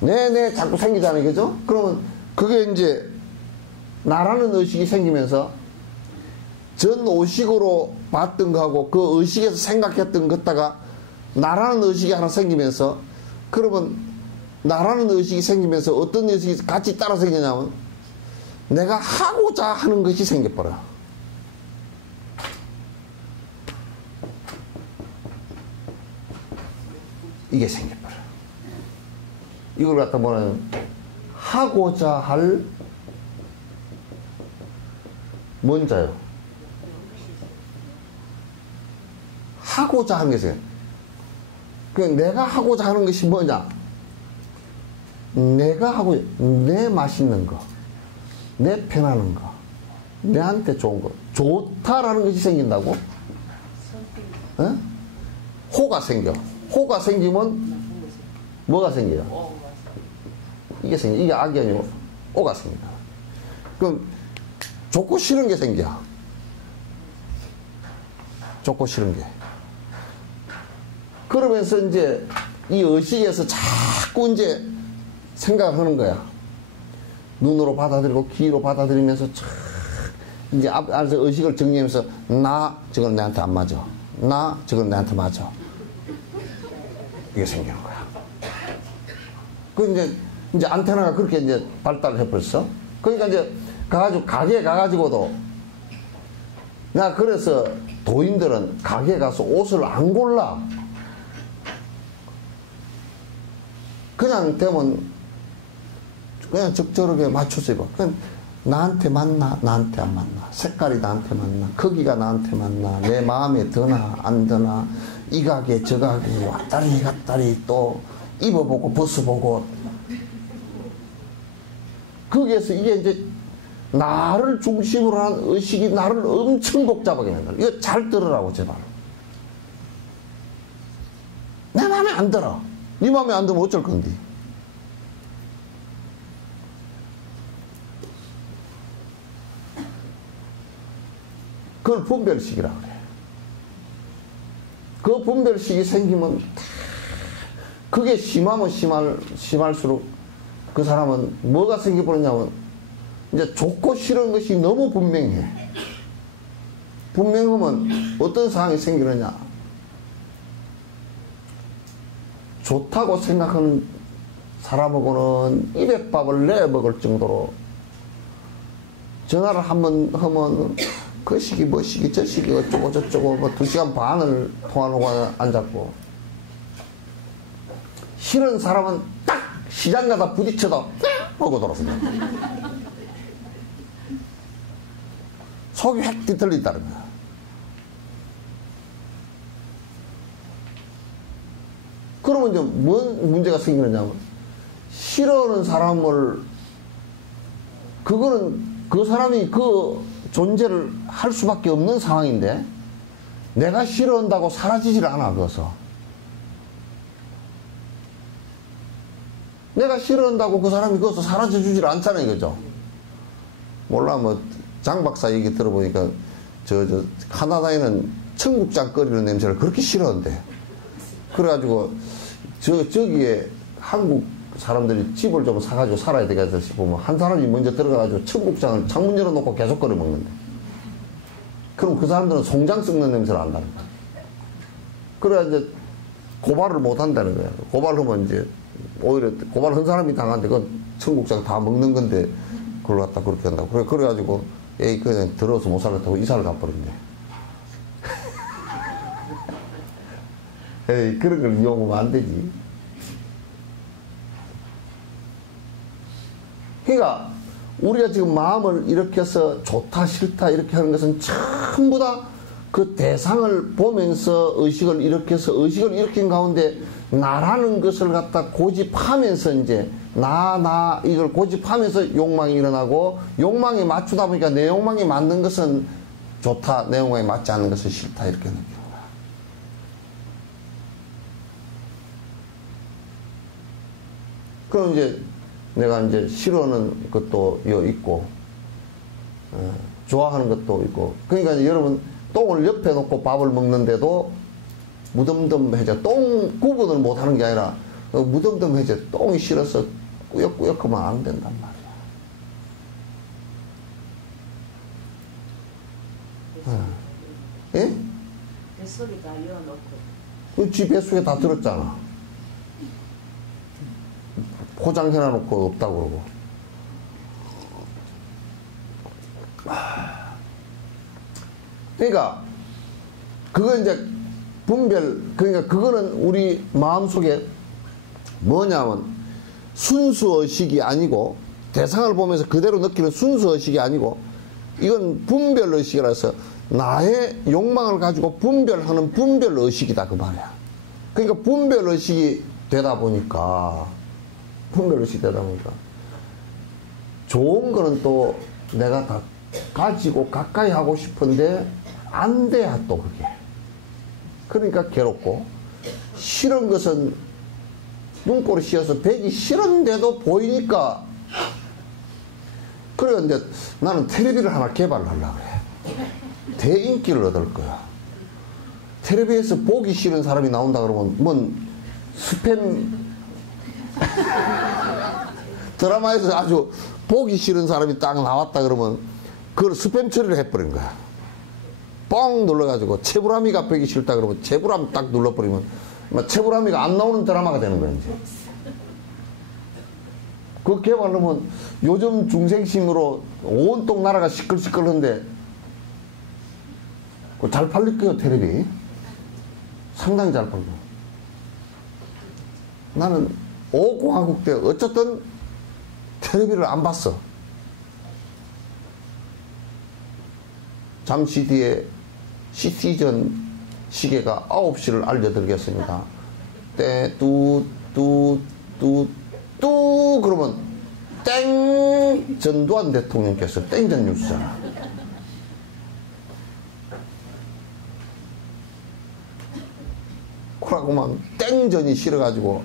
네 자꾸 생기잖아요. 그죠? 그러면 그게 이제 나라는 의식이 생기면서 전 오식으로 봤던 거하고 그 의식에서 생각했던 것다가 나라는 의식이 하나 생기면서 그러면 나라는 의식이 생기면서 어떤 의식이 같이 따라 생기냐면 내가 하고자 하는 것이 생겨버려. 이게 생겨버려. 이걸 갖다 보면 하고자 할 뭔자요? 하고자 하는 것이 그 내가 하고자 하는 것이 뭐냐? 내가 하고 내 맛있는 거, 내 편하는 거, 내한테 좋은 거, 좋다라는 것이 생긴다고? 어? 호가 생겨. 호가 생기면 뭐가 생겨요? 이게 생겨. 이게 악이 아니고 오가 생긴다. 그럼 좋고 싫은 게 생겨. 좋고 싫은 게. 그러면서 이제 이 의식에서 자꾸 이제 생각하는 거야. 눈으로 받아들이고 귀로 받아들이면서 이제 안에서 의식을 정리하면서 저건 내한테 안 맞아. 저건 내한테 맞아. 이게 생기는 거야. 그 이제 안테나가 그렇게 이제 발달을 해버렸어. 그러니까 이제 가게에 가가지고도 나 그래서 도인들은 가게에 가서 옷을 안 골라. 그냥 되면 그냥 적절하게 맞춰서 입어. 나한테 맞나? 나한테 안 맞나? 색깔이 나한테 맞나? 크기가 나한테 맞나? 내 마음에 드나? 안 드나? 이 가게 저 가게 왔다리 갔다리 또 입어보고 벗어보고 거기에서 이게 이제 나를 중심으로 한 의식이 나를 엄청 복잡하게 만들어. 이거 잘 들으라고 제발. 내 마음에 안 들어. 네 마음에 안 들면 어쩔 건데. 그걸 분별식이라 그래. 그 분별식이 생기면 그게 심하면 심할수록 그 사람은 뭐가 생겨버리냐면 이제 좋고 싫은 것이 너무 분명해. 분명하면 어떤 상황이 생기느냐. 좋다고 생각하는 사람하고는 입에 밥을 내 먹을 정도로 전화를 한번 하면 그 시기 뭐 시기 저 시기 어쩌고 저쩌고 뭐 2시간 반을 통화하고 앉았고 싫은 사람은 딱 시장 가다 부딪혀도 하고 돌아선다. 속이 획 뒤틀린다는 거야. 그러면 이제 뭔 문제가 생기느냐면 싫어하는 사람을 그거는 그 사람이 그 존재를 할 수밖에 없는 상황인데 내가 싫어한다고 사라지질 않아. 그것서 내가 싫어한다고 그 사람이 그것서 사라져주질 않잖아요. 그죠? 몰라 뭐 장 박사 얘기 들어보니까 저 카나다에는 청국장 끓이는 냄새를 그렇게 싫어한대. 그래가지고 저기에 한국 사람들이 집을 좀 사가지고 살아야 되겠다 싶으면 한 사람이 먼저 들어가가지고 청국장을 창문 열어놓고 계속 끓여 먹는데. 그럼 그 사람들은 송장 썩는 냄새를 안다는 거야. 그래야 이제 고발을 못 한다는 거야. 고발하면 이제 오히려 고발한 사람이 당한데 그건 청국장 다 먹는 건데 그걸 갖다 그렇게 한다고. 그래가지고 에이 그냥 들어서 못 살겠다고 이사를 가버린대. 에이 그런 걸 이용하면 안 되지. 그러니까 우리가 지금 마음을 이렇게 해서 좋다 싫다 이렇게 하는 것은 전부 다 그 대상을 보면서 의식을 이렇게 해서 의식을 일으킨 가운데 나라는 것을 갖다 고집하면서 이제 나 이걸 고집하면서 욕망이 일어나고 욕망에 맞추다 보니까 내 욕망이 맞는 것은 좋다, 내 욕망이 맞지 않는 것은 싫다 이렇게 느끼는 거야. 그럼 이제 내가 이제 싫어하는 것도 있고 좋아하는 것도 있고 그러니까 이제 여러분 똥을 옆에 놓고 밥을 먹는데도 무덤덤해져. 똥 구분을 못하는 게 아니라 무덤덤해져. 똥이 싫어서 꾸역꾸역하면 안 된단 말이야. 예? 뱃속에 다 이어놓고. 지 뱃속에 다 들었잖아. 포장해놔놓고 없다고 그러고. 그러니까 그거 이제 분별, 그러니까 그거는 우리 마음속에 뭐냐면 순수의식이 아니고 대상을 보면서 그대로 느끼는 순수의식이 아니고 이건 분별의식이라서 나의 욕망을 가지고 분별하는 분별의식이다 그 말이야. 그러니까 분별의식이 되다 보니까 좋은 거는 또 내가 다 가지고 가까이 하고 싶은데 안 돼야 또 그게. 그러니까 괴롭고 싫은 것은 눈꼬리 씌어서 배기 싫은데도 보이니까 그래 이제 나는 텔레비를 하나 개발하려고 그래. 대인기를 얻을 거야. 텔레비에서 보기 싫은 사람이 나온다 그러면 뭔 스팸 드라마에서 아주 보기 싫은 사람이 딱 나왔다 그러면 그걸 스팸 처리를 해버린 거야. 뻥 눌러가지고 채불함이가 보기 싫다 그러면 채불함 딱 눌러버리면 채불함이가 안 나오는 드라마가 되는 거야 이제. 그 개발하면 요즘 중생심으로 온통 나라가 시끌시끌한데 잘 팔릴 거예요 텔레비. 상당히 잘 팔고. 나는 5공화국 때 어쨌든 텔레비를 안 봤어. 잠시 뒤에 시티전 시계가 9시를 알려드리겠습니다. 때, 그러면 땡! 전두환 대통령께서 땡전 뉴스잖아. 그러고만 땡전이 싫어가지고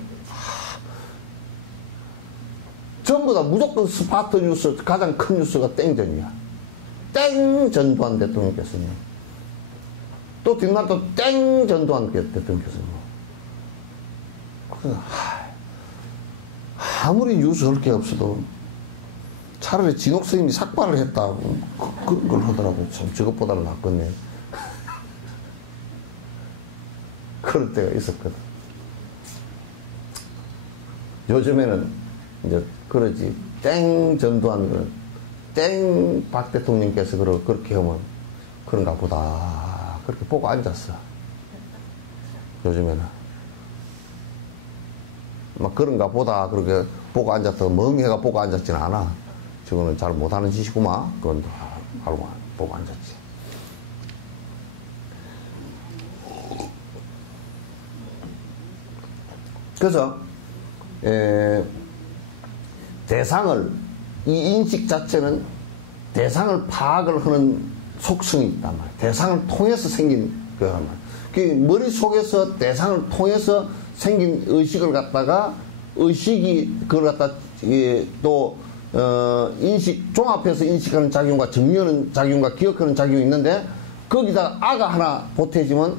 전부 다 무조건 스파트 뉴스, 가장 큰 뉴스가 땡전이야. 땡! 전두환 대통령께서는. 또 뒷날 또 땡! 전두환 대통령께서는. 아무리 뉴스 할 게 없어도 차라리 진옥 스님이 삭발을 했다고 그런 걸 하더라고. 참 저것보다는 낫겠네. 그럴 때가 있었거든. 요즘에는 이제 그러지. 땡 전두환, 땡 박 대통령께서 그렇게 하면 그런가 보다. 그렇게 보고 앉았어. 요즘에는. 막 그런가 보다. 그렇게 보고 앉았다. 멍해가 보고 앉았지는 않아. 저거는 잘 못하는 짓이구만. 그건 알고 보고 앉았지. 그래서 대상을, 이 인식 자체는 대상을 파악을 하는 속성이 있단 말이야. 대상을 통해서 생긴 거란 말이야. 그 머릿속에서 대상을 통해서 생긴 의식을 갖다가, 의식이 그걸 갖다 또 인식, 종합해서 인식하는 작용과 정리하는 작용과 기억하는 작용이 있는데, 거기다 아가 하나 보태지면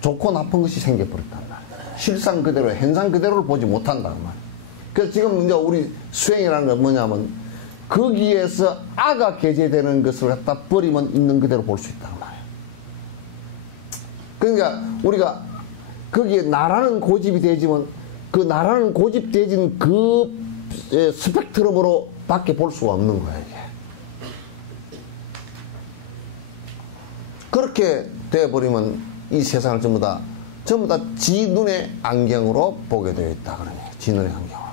좋고 나쁜 것이 생겨버렸단 말이야. 실상 그대로, 현상 그대로를 보지 못한단 말이야. 그래서 지금 이제 우리 수행이라는 건 뭐냐면, 거기에서 아가 개재되는 것을 갖다 버리면 있는 그대로 볼 수 있단 말이야. 그러니까 우리가 거기에 나라는 고집이 되지만, 그 나라는 고집되진 그 스펙트럼으로 밖에 볼 수가 없는 거야, 이게. 그렇게 돼버리면 이 세상을 전부 다 지 눈의 안경으로 보게 되어 있다, 그러네. 지 눈의 안경으로.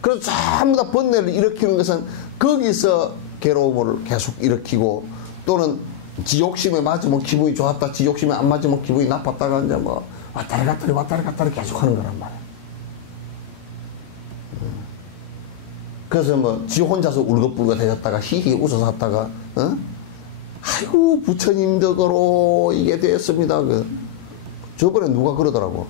그래서 전부 다 번뇌를 일으키는 것은 거기서 괴로움을 계속 일으키고, 또는 지 욕심에 맞으면 기분이 좋았다, 지 욕심에 안 맞으면 기분이 나빴다가 이제 뭐 왔다리 갔다리 계속 하는 거란 말이야. 그래서 뭐 지 혼자서 울긋불긋 해졌다가 히히 웃어서 왔다가, 아이고 부처님 덕으로 이게 되었습니다. 저번에 누가 그러더라고.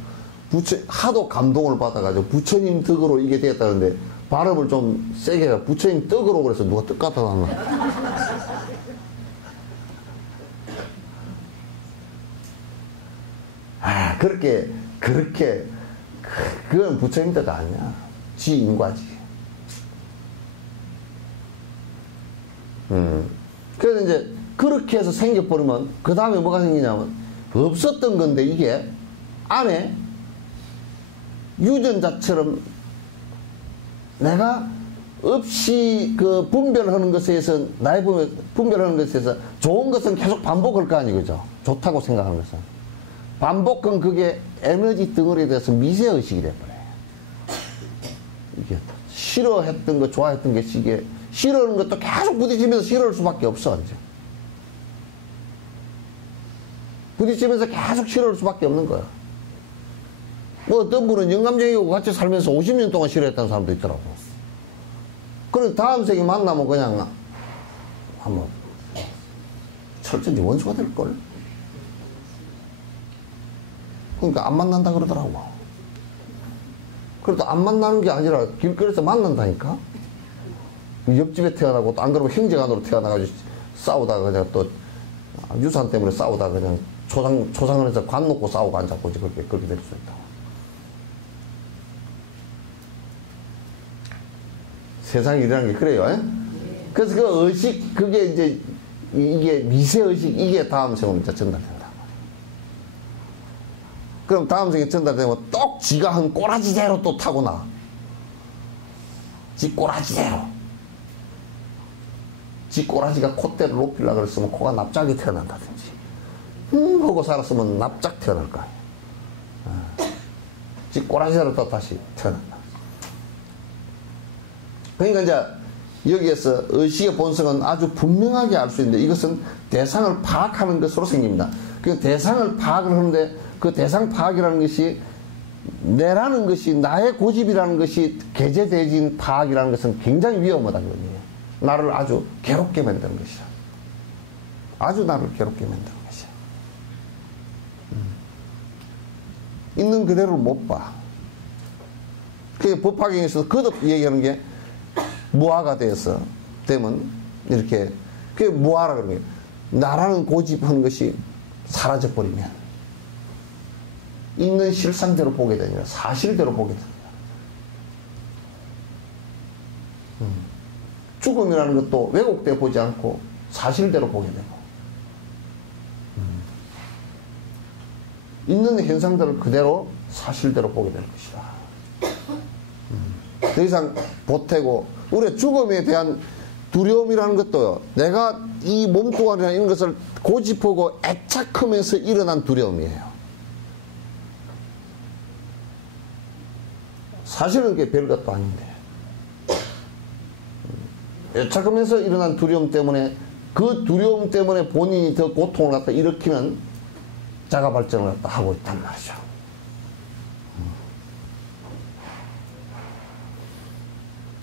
하도 감동을 받아가지고 부처님 덕으로 이게 되었다는데 발음을 좀 세게 해가 부처님 떡으로 그래서 누가 떡 갖다 놨나. 그렇게 그건 부처님 떡 아니야. 지 인과지. 그래서 이제 그렇게 해서 생겨버리면 그 다음에 뭐가 생기냐면, 없었던 건데 이게 안에 유전자처럼 내가 없이 그 분별하는 것에서, 나의 분별하는 것에서 좋은 것은 계속 반복할 거 아니에요, 그죠? 좋다고 생각하는 것은. 반복은 그게 에너지 덩어리에 대해서 미세의식이 돼버려요. 이게 싫어했던 거, 좋아했던 것이 이게, 싫어하는 것도 계속 부딪히면서 싫어할 수밖에 없어, 이제. 부딪히면서 계속 싫어할 수밖에 없는 거야. 뭐 어떤 분은 영감쟁이고 같이 살면서 50년 동안 싫어했다는 사람도 있더라고. 그럼 다음 생에 만나면 그냥 한번 철저히 원수가 될걸. 그러니까 안 만난다 그러더라고. 그래도 안 만나는 게 아니라 길거리에서 만난다니까. 옆집에 태어나고 또 안 그러면 형제간으로 태어나가지고 싸우다가 그냥 또 유산 때문에 싸우다가 그냥 초상원에서 관 놓고 싸우고 앉았고 그렇게 될 수 있다. 세상이 일어나는 게 그래요. 그래서 그 의식, 그게 이제 이게 미세의식, 이게 다음 생으로 이제 전달된다. 그럼 다음 생에 전달되면 똑 지가 한 꼬라지대로 또 타고나. 지 꼬라지대로. 지 꼬라지가 콧대를 높이려고 그랬으면 코가 납작이 태어난다든지. 하고 살았으면 납작 태어날 거 아니야. 지 꼬라지대로 또 다시 태어난다. 그러니까 이제 여기에서 의식의 본성은 아주 분명하게 알 수 있는데 이것은 대상을 파악하는 것으로 생깁니다. 그 대상을 파악을 하는데 그 대상 파악이라는 것이 내라는 것이 나의 고집이라는 것이 개재대진 파악이라는 것은 굉장히 위험하다는 거예요. 나를 아주 괴롭게 만드는 것이야. 아주 나를 괴롭게 만드는 것이야. 있는 그대로 못 봐. 그 법화경에서도 거듭 얘기하는 게 무아가 되면 이렇게 그게 무아라 그러는 거예요. 나라는 고집하는 것이 사라져버리면 있는 실상대로 보게 되니라. 사실대로 보게 됩니다. 죽음이라는 것도 왜곡되어 보지 않고 사실대로 보게 되고 있는 현상들을 그대로 사실대로 보게 되는 것이다. 더 이상 보태고 우리의 죽음에 대한 두려움이라는 것도요. 내가 이 몸뚱아리나 이런 것을 고집하고 애착하면서 일어난 두려움이에요. 사실은 그게 별것도 아닌데 애착하면서 일어난 두려움 때문에 그 두려움 때문에 본인이 더 고통을 갖다 일으키는 자가 발전을 갖다 하고 있단 말이죠.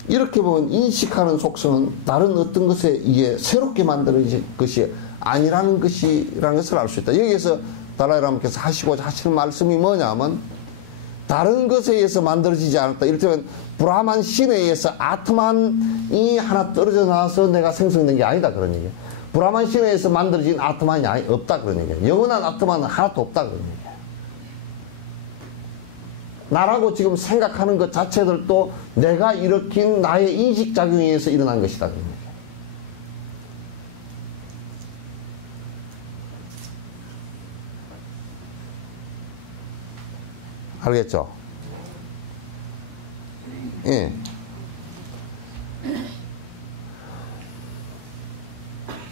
이렇게 보면 인식하는 속성은 다른 어떤 것에 의해 새롭게 만들어진 것이 아니라는 것이라는 것을 알 수 있다. 여기에서 달라이라마께서 하시고자 하시는 말씀이 뭐냐면 다른 것에 의해서 만들어지지 않았다. 이를테면 브라만 신에 의해서 아트만이 하나 떨어져 나와서 내가 생성된 게 아니다 그런 얘기예요. 브라만 신에 의해서 만들어진 아트만이 없다 그런 얘기예요. 영원한 아트만은 하나도 없다 그런 얘기예요. 나라고 지금 생각하는 것 자체들도 내가 일으킨 나의 인식작용에 의해서 일어난 것이다 그런 얘기예요. 알겠죠? 예.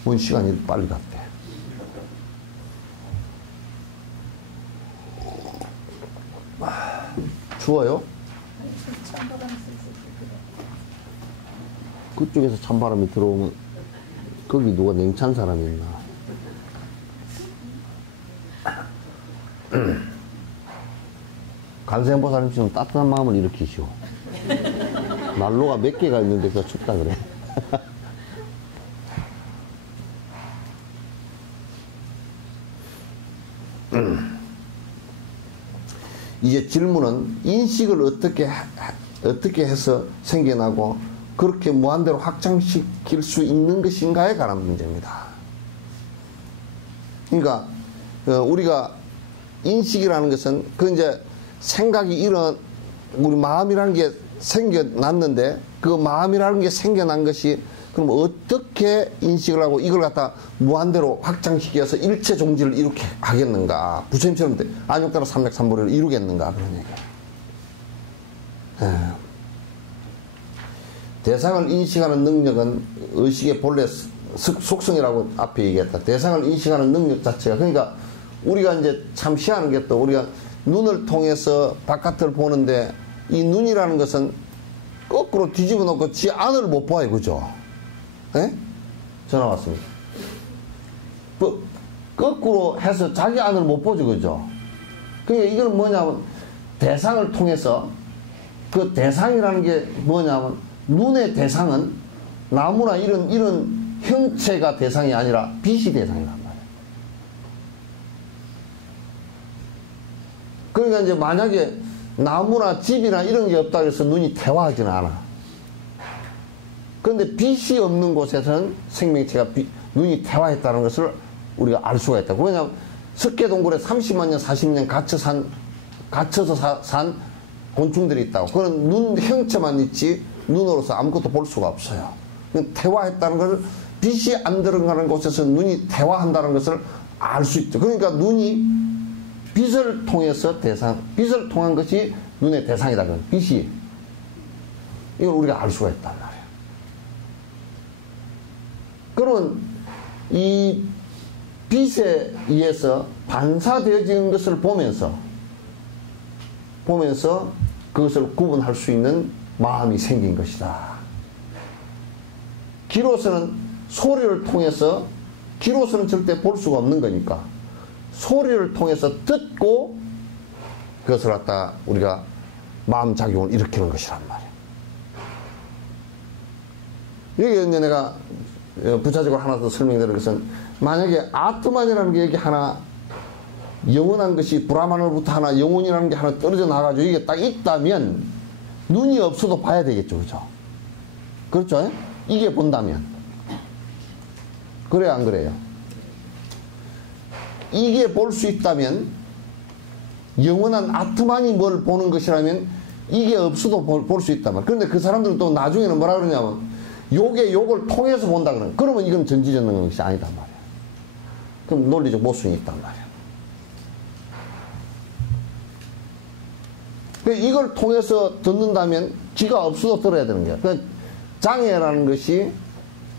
뭔 시간이 빨리 갔대. 추워요? 그쪽에서 찬바람이 들어오면 거기 누가 냉찬 사람이 있나? 관세음보살님처럼 따뜻한 마음을 일으키시오. 난로가 몇 개가 있는데 그거 춥다 그래. 이제 질문은 인식을 어떻게 해서 생겨나고 그렇게 무한대로 확장시킬 수 있는 것인가에 관한 문제입니다. 그러니까 우리가 인식이라는 것은 그 이제 생각이 우리 마음이라는 게 생겨났는데 그 마음이라는 게 생겨난 것이 그럼 어떻게 인식을 하고 이걸 갖다 무한대로 확장시켜서 일체 종지를 이렇게 하겠는가? 부처님처럼 안욕따라 삼맥삼보리를 이루겠는가? 그런 얘기예요. 대상을 인식하는 능력은 의식의 본래 속성이라고 앞에 얘기했다. 대상을 인식하는 능력 자체가 그러니까 우리가 이제 참 희한한 게 또 우리가 눈을 통해서 바깥을 보는데 이 눈이라는 것은 거꾸로 뒤집어 놓고 지 안을 못 봐요. 그죠? 예? 전화 왔습니다. 거꾸로 해서 자기 안을 못 보죠. 그죠? 그러니까 이건 뭐냐면 대상을 통해서 그 대상이라는 게 뭐냐면 눈의 대상은 나무나 이런 형체가 대상이 아니라 빛이 대상이란 말이에요. 그러니까 이제 만약에 나무나 집이나 이런 게 없다 그래서 눈이 퇴화하지는 않아. 그런데 빛이 없는 곳에서는 생명체가 눈이 퇴화했다는 것을 우리가 알 수가 있다. 왜냐하면 석계동굴에 30만 년, 40년 갇혀서 산 곤충들이 있다고. 그건 눈 형체만 있지 눈으로서 아무것도 볼 수가 없어요. 퇴화했다는 것을 빛이 안 들어가는 곳에서 눈이 퇴화한다는 것을 알 수 있죠. 그러니까 눈이 빛을 통해서 빛을 통한 것이 눈의 대상이다. 빛이. 이걸 우리가 알 수가 있단 말이에요. 그러면 이 빛에 의해서 반사되어지는 것을 보면서 그것을 구분할 수 있는 마음이 생긴 것이다. 귀로서는 소리를 통해서, 귀로서는 절대 볼 수가 없는 거니까 소리를 통해서 듣고 그것을 갖다 우리가 마음작용을 일으키는 것이란 말이에요. 여기 이제 내가 부차적으로 하나 더 설명드리는 것은, 만약에 아트만이라는 게 여기 하나 영원한 것이 브라만으로부터 하나 영혼이라는 게 하나 떨어져 나가지고 이게 딱 있다면 눈이 없어도 봐야 되겠죠. 그죠? 그렇죠? 이게 본다면. 그래요, 안 그래요? 이게 볼 수 있다면, 영원한 아트만이 뭘 보는 것이라면 이게 없어도 볼 수 있단 말이에요. 그런데 그 사람들은 또 나중에는 뭐라 그러냐면 요걸 통해서 본다 그러는, 그러면 이건 전지전능한 것이 아니단 말이에요. 그럼 논리적 모순이 있단 말이에요. 이걸 통해서 듣는다면 귀가 없어도 들어야 되는 거야. 그러니까 장애라는 것이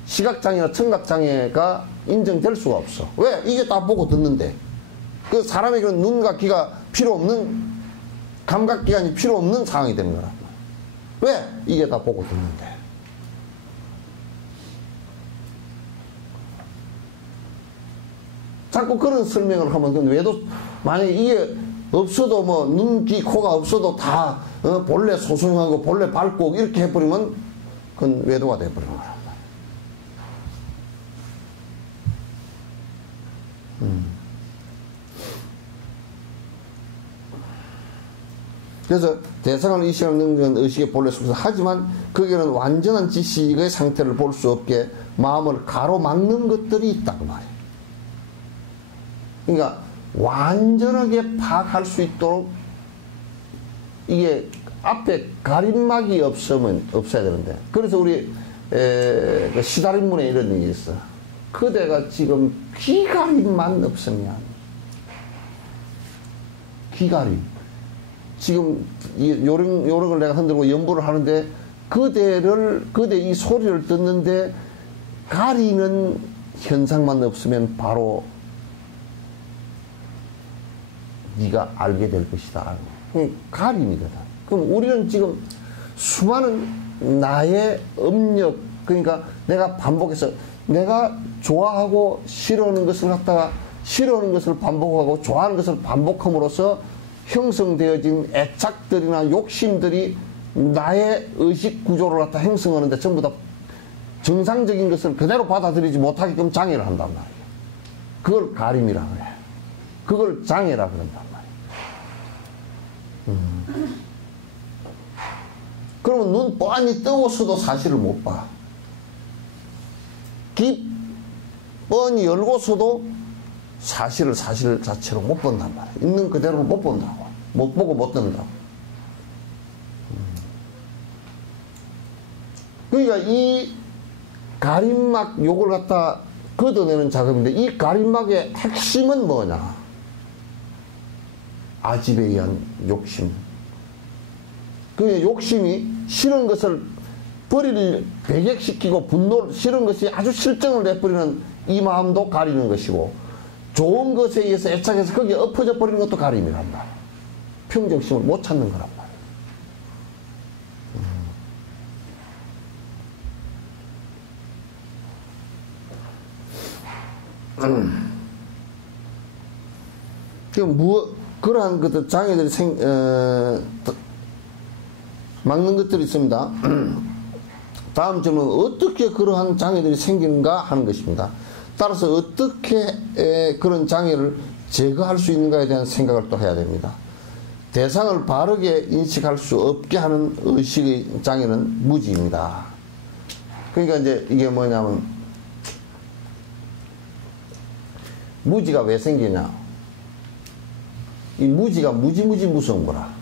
시각장애나 청각장애가 인정될 수가 없어. 왜? 이게 다 보고 듣는데. 그 사람에게는 눈과 귀가 필요 없는, 감각기관이 필요 없는 상황이 되는 거란 말이야. 왜? 이게 다 보고 듣는데. 자꾸 그런 설명을 하면, 왜도, 만약에 이게 없어도 뭐, 눈, 귀, 코가 없어도 다, 본래 소소하고 본래 밝고 이렇게 해버리면, 그건 외도가 돼버리는 거란 말이야. 그래서 대상을 의식하는 능력은 의식의 본래 속에서, 하지만 거기에는 완전한 지식의 상태를 볼 수 없게 마음을 가로막는 것들이 있다 그 말이에요. 그러니까 완전하게 파악할 수 있도록 이게 앞에 가림막이 없어야 되는데, 그래서 우리 그 시다림문에 이런 얘기 있어. 그대가 지금 귀가림만 없으면, 귀가림, 지금 요령을 내가 흔들고 연부를 하는데 그대 이 소리를 듣는데 가리는 현상만 없으면 바로 네가 알게 될 것이다. 가림이거든. 그럼 우리는 지금 수많은 나의 업력, 그러니까 내가 반복해서 내가 좋아하고 싫어하는 것을 갖다가 싫어하는 것을 반복하고 좋아하는 것을 반복함으로써 형성되어진 애착들이나 욕심들이 나의 의식 구조를 갖다 형성하는데 전부 다 정상적인 것을 그대로 받아들이지 못하게끔 장애를 한단 말이에요. 그걸 가림이라고 해. 그걸 장애라고 그런단 말이에요. 그러면 눈 뻔히 뜨고서도 사실을 못 봐. 귀 뻔히 열고서도 사실 자체로 못 본단 말이에요. 있는 그대로 못 본다고. 못 보고 못 듣는다고. 그러니까 이 가림막 요걸 갖다 걷어내는 작업인데, 이 가림막의 핵심은 뭐냐? 아집에 의한 욕심. 그 욕심이 싫은 것을 배격시키고 분노를, 싫은 것이 아주 실정을 내버리는 이 마음도 가리는 것이고, 좋은 것에 의해서 애착해서 거기에 엎어져 버리는 것도 가림이란 말이야. 평정심을 못 찾는 거란 말이야. 그러한 것들, 장애들이 막는 것들이 있습니다. 다음 질문은 어떻게 그러한 장애들이 생기는가 하는 것입니다. 따라서 어떻게 그런 장애를 제거할 수 있는가에 대한 생각을 또 해야 됩니다. 대상을 바르게 인식할 수 없게 하는 의식의 장애는 무지입니다. 그러니까 이제 이게 뭐냐면, 무지가 왜 생기냐? 이 무지가 무지무지 무서운 거라.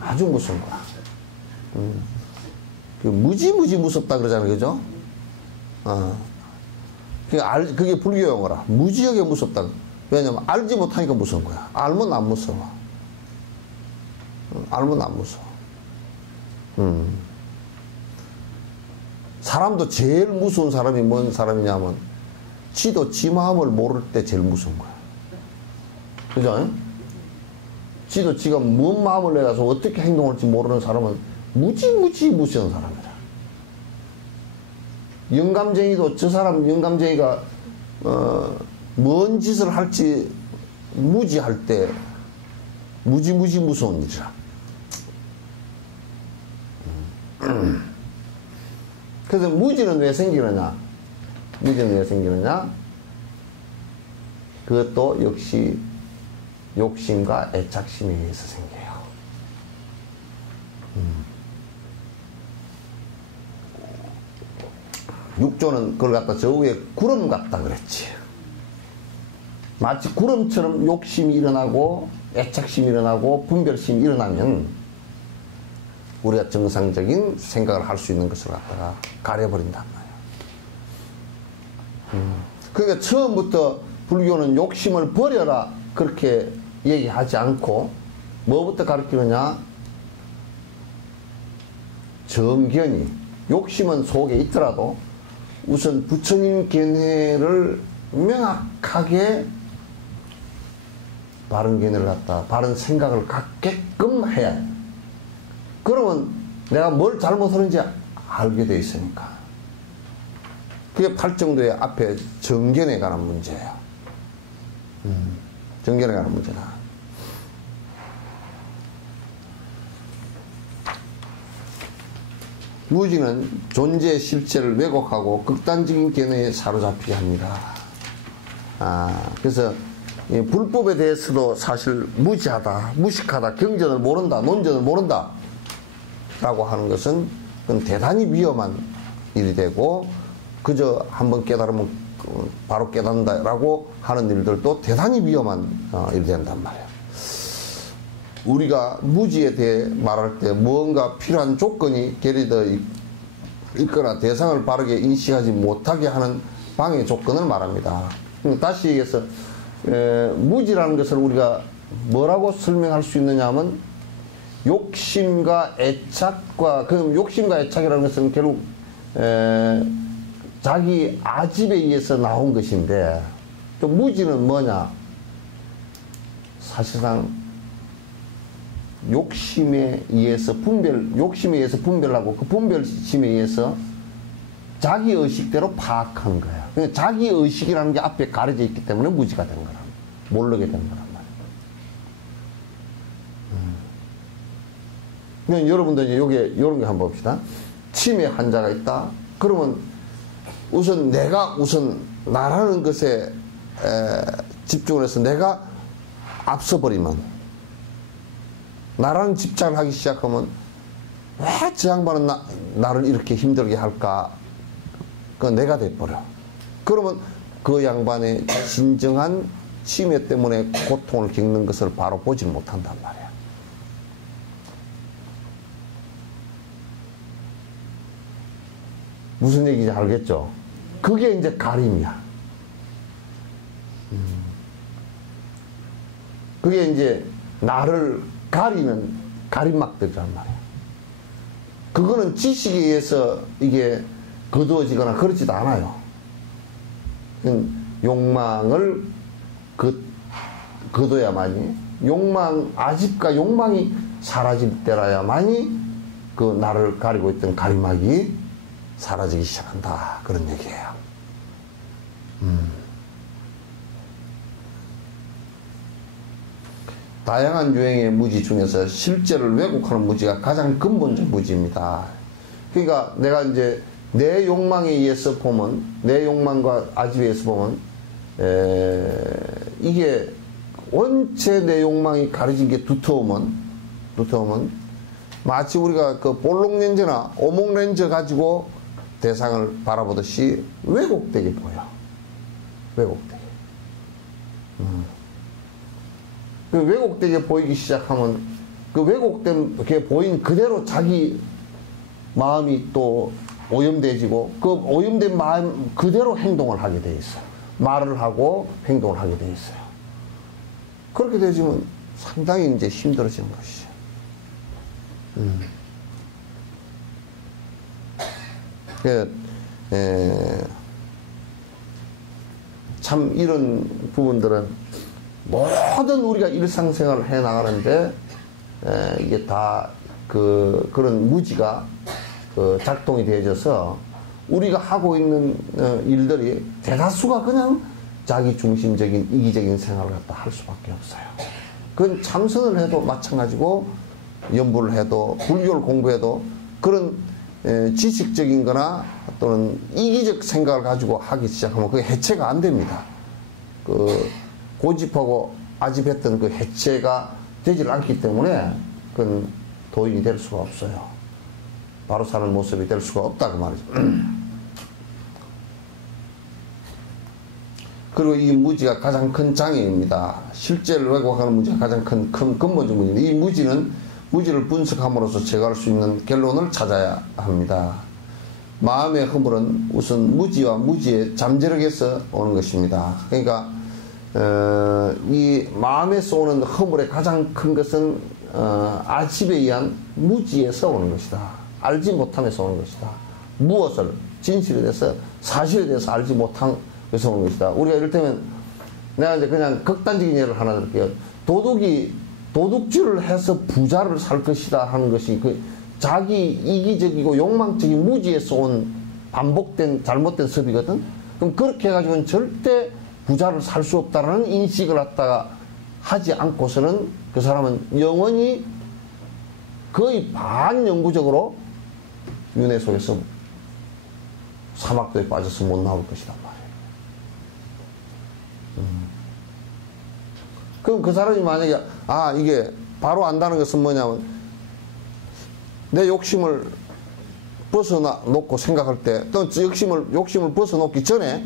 아주 무서운 거라. 무지무지 무섭다 그러잖아요. 그죠? 그게 불교 용어라. 무지하게 무섭다. 왜냐면 알지 못하니까 무서운 거야. 알면 안 무서워. 알면 안 무서워. 사람도 제일 무서운 사람이 뭔 사람이냐면, 지도 지 마음을 모를 때 제일 무서운 거야. 그죠? 지도 지가 뭔 마음을 내가서 어떻게 행동할지 모르는 사람은 무지무지 무서운 사람이라. 영감쟁이도 저 사람 영감쟁이가 뭔 짓을 할지 무지할 때 무지 무서운 일이라. 그래서 무지는 왜 생기느냐? 무지는 왜 생기느냐? 그것도 역시 욕심과 애착심에 의해서 생겨요. 육조는 그걸 갖다 저 위에 구름 같다 그랬지. 마치 구름처럼 욕심이 일어나고 애착심이 일어나고 분별심이 일어나면 우리가 정상적인 생각을 할 수 있는 것을 갖다가 가려버린단 말이야. 그러니까 처음부터 불교는 욕심을 버려라 그렇게 얘기하지 않고 뭐부터 가르치느냐? 정견이, 욕심은 속에 있더라도 우선 부처님 견해를 명확하게 바른 견해를 갖다 바른 생각을 갖게끔 해야 해. 그러면 내가 뭘 잘못하는지 알게 돼 있으니까. 그게 팔정도의 앞에 정견에 관한 문제예요. 정견에 관한 문제다. 무지는 존재의 실체를 왜곡하고 극단적인 견해에 사로잡히게 합니다. 그래서 불법에 대해서도 사실 무지하다, 무식하다, 경전을 모른다, 논전을 모른다 라고 하는 것은 그건 대단히 위험한 일이 되고, 그저 한번 깨달으면 바로 깨닫는다 라고 하는 일들도 대단히 위험한 일이 된단 말이에요. 우리가 무지에 대해 말할 때 무언가 필요한 조건이 결여되어 있거나 대상을 바르게 인식하지 못하게 하는 방해 조건을 말합니다. 다시 얘기해서 무지라는 것을 우리가 뭐라고 설명할 수 있느냐 하면 욕심과 애착과, 그럼 욕심과 애착이라는 것은 결국 자기 아집에 의해서 나온 것인데, 또 무지는 뭐냐? 사실상 욕심에 의해서 분별하고 그 분별심에 의해서 자기 의식대로 파악한 거야. 그러니까 자기 의식이라는 게 앞에 가려져 있기 때문에 무지가 된 거란, 모르게 된 거란 말이야. 그러니까 여러분들 이제 요런 거 한번 봅시다. 치매 환자가 있다. 그러면 우선 나라는 것에 집중을 해서 내가 앞서버리면, 나라는 집착을 하기 시작하면 왜 저 양반은 나를 이렇게 힘들게 할까? 그건 내가 돼버려. 그러면 그 양반의 진정한 치매 때문에 고통을 겪는 것을 바로 보지 못한단 말이야. 무슨 얘기인지 알겠죠? 그게 이제 가림이야. 그게 이제 나를 가리는 가림막들이란 말이야. 그거는 지식에 의해서 이게 거두어지거나 그렇지도 않아요. 욕망을 거둬야만이, 아집과 욕망이 사라질 때라야만이 그 나를 가리고 있던 가림막이 사라지기 시작한다. 그런 얘기예요. 다양한 유형의 무지 중에서 실제를 왜곡하는 무지가 가장 근본적 무지입니다. 그러니까 내가 이제 내 욕망에 의해서 보면, 내 욕망과 아집에 의해서 보면, 이게 원체 내 욕망이 가려진 게 두터우면 마치 우리가 그 볼록 렌즈나 오목 렌즈 가지고 대상을 바라보듯이 왜곡되게 보여. 왜곡되게. 그 왜곡되게 보이기 시작하면 그 왜곡된 게 보인 그대로 자기 마음이 또 오염돼지고, 그 오염된 마음 그대로 행동을 하게 돼 있어요. 말을 하고 행동을 하게 돼 있어요. 그렇게 되지면 상당히 이제 힘들어지는 것이죠. 참 이런 부분들은 모든 우리가 일상생활을 해 나가는데 이게 다 그런 무지가 작동이 되어져서 우리가 하고 있는 일들이 대다수가 그냥 자기 중심적인 이기적인 생활을 갖다 할 수밖에 없어요. 그건 참선을 해도 마찬가지고 연부를 해도 불교를 공부해도 그런 지식적인 거나 또는 이기적 생각을 가지고 하기 시작하면 그게 해체가 안 됩니다. 그 고집하고 아집했던 그 해체가 되질 않기 때문에 그건 도인이 될 수가 없어요. 바로 사는 모습이 될 수가 없다 그 말이죠. 그리고 이 무지가 가장 큰 장애입니다. 실제를 왜곡하는 무지가 가장 큰 근본적 문제입니다. 이 무지를 분석함으로써 제거할 수 있는 결론을 찾아야 합니다. 마음의 허물은 우선 무지와 무지의 잠재력에서 오는 것입니다. 그러니까 이 마음에서 오는 허물의 가장 큰 것은 아집에 의한 무지에서 오는 것이다. 알지 못함에서 오는 것이다. 무엇을 진실에 대해서 사실에 대해서 알지 못한 것에서 오는 것이다. 우리가 이를테면 내가 이제 그냥 극단적인 예를 하나 들게요. 도둑질을 해서 부자를 살 것이다 하는 것이 그 자기 이기적이고 욕망적인 무지에서 온 반복된 잘못된 섭이거든. 그럼 그렇게 해가지고는 절대 부자를 살 수 없다라는 인식을 갖다가 하지 않고서는 그 사람은 영원히 거의 반영구적으로 윤회 속에서 사막도에 빠져서 못 나올 것이란 말이에요. 그럼 그 사람이 만약에 이게 바로 안다는 것은 뭐냐면 내 욕심을 벗어놓고 생각할 때 또 욕심을 벗어놓기 전에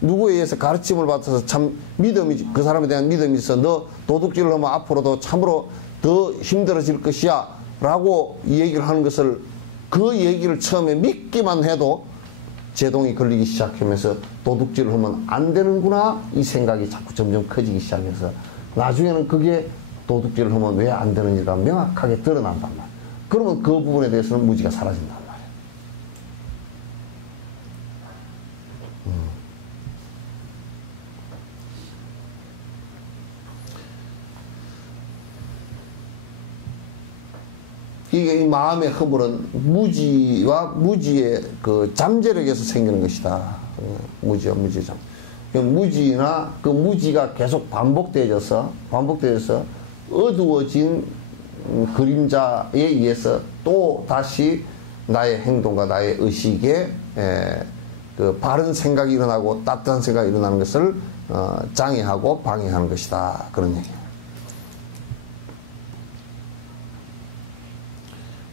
누구에 의해서 가르침을 받아서 참 그 사람에 대한 믿음이 있어. 너 도둑질을 하면 앞으로도 참으로 더 힘들어질 것이야 라고 얘기를 하는 것을 그 얘기를 처음에 믿기만 해도 제동이 걸리기 시작하면서 도둑질을 하면 안 되는구나 이 생각이 자꾸 점점 커지기 시작해서 나중에는 그게 도둑질을 하면 왜 안 되는지가 명확하게 드러난단 말이야. 그러면 그 부분에 대해서는 무지가 사라진단 말이야. 이게 이 마음의 허물은 무지와 무지의 그 잠재력에서 생기는 것이다. 무지와 무지의 잠. 무지나 그 무지가 계속 반복되어져서 어두워진 그림자에 의해서 또 다시 나의 행동과 나의 의식에 그 바른 생각이 일어나고 따뜻한 생각이 일어나는 것을 장애하고 방해하는 것이다. 그런 얘기예요.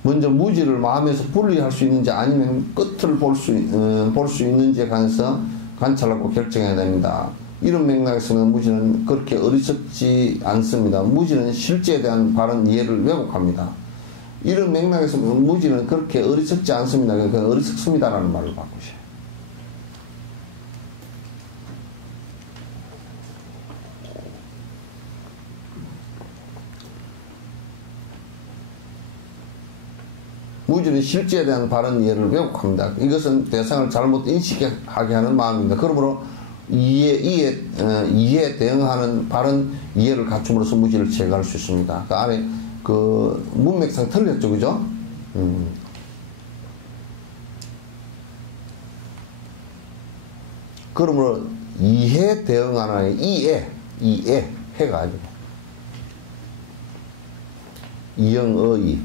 먼저 무지를 마음에서 분리할 수 있는지 아니면 끝을 볼 수 있는지에 관해서 관찰하고 결정해야 됩니다. 이런 맥락에서는 무지는 그렇게 어리석지 않습니다. 무지는 실제에 대한 바른 이해를 왜곡합니다. 이런 맥락에서 무지는 그렇게 어리석지 않습니다. 그러니까 어리석습니다라는 말을 바꾸셔요. 무지는 실제에 대한 바른 이해를 왜곡합니다. 이것은 대상을 잘못 인식하게 하는 마음입니다. 그러므로 이해에 대응하는 바른 이해를 갖춤으로써 무지를 제거할 수 있습니다. 그 안에 그 문맥상 틀렸죠, 그죠? 그러므로 이해 대응하는 해가 아니고 이영어이.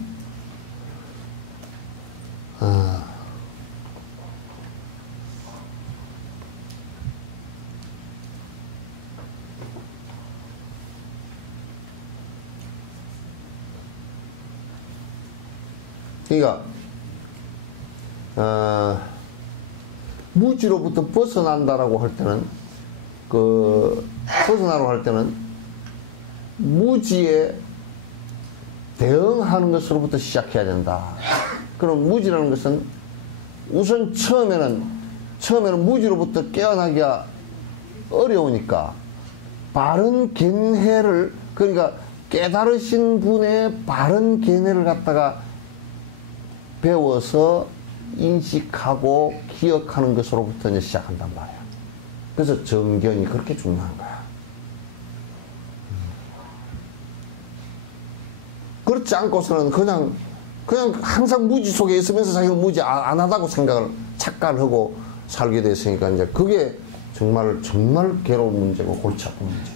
그러니까 무지로부터 벗어난다라고 할 때는 벗어나라고 할 때는 무지에 대응하는 것으로부터 시작해야 된다. 그럼 무지라는 것은 우선 처음에는 무지로부터 깨어나기가 어려우니까 바른 견해를, 그러니까 깨달으신 분의 바른 견해를 갖다가 배워서 인식하고 기억하는 것으로부터 이제 시작한단 말이야. 그래서 정견이 그렇게 중요한 거야. 그렇지 않고서는 그냥 그냥 항상 무지 속에 있으면서 자기가 무지 안 하다고 착각을 하고 살게 됐으니까 이제 그게 정말 괴로운 문제고 골치 아픈 문제지.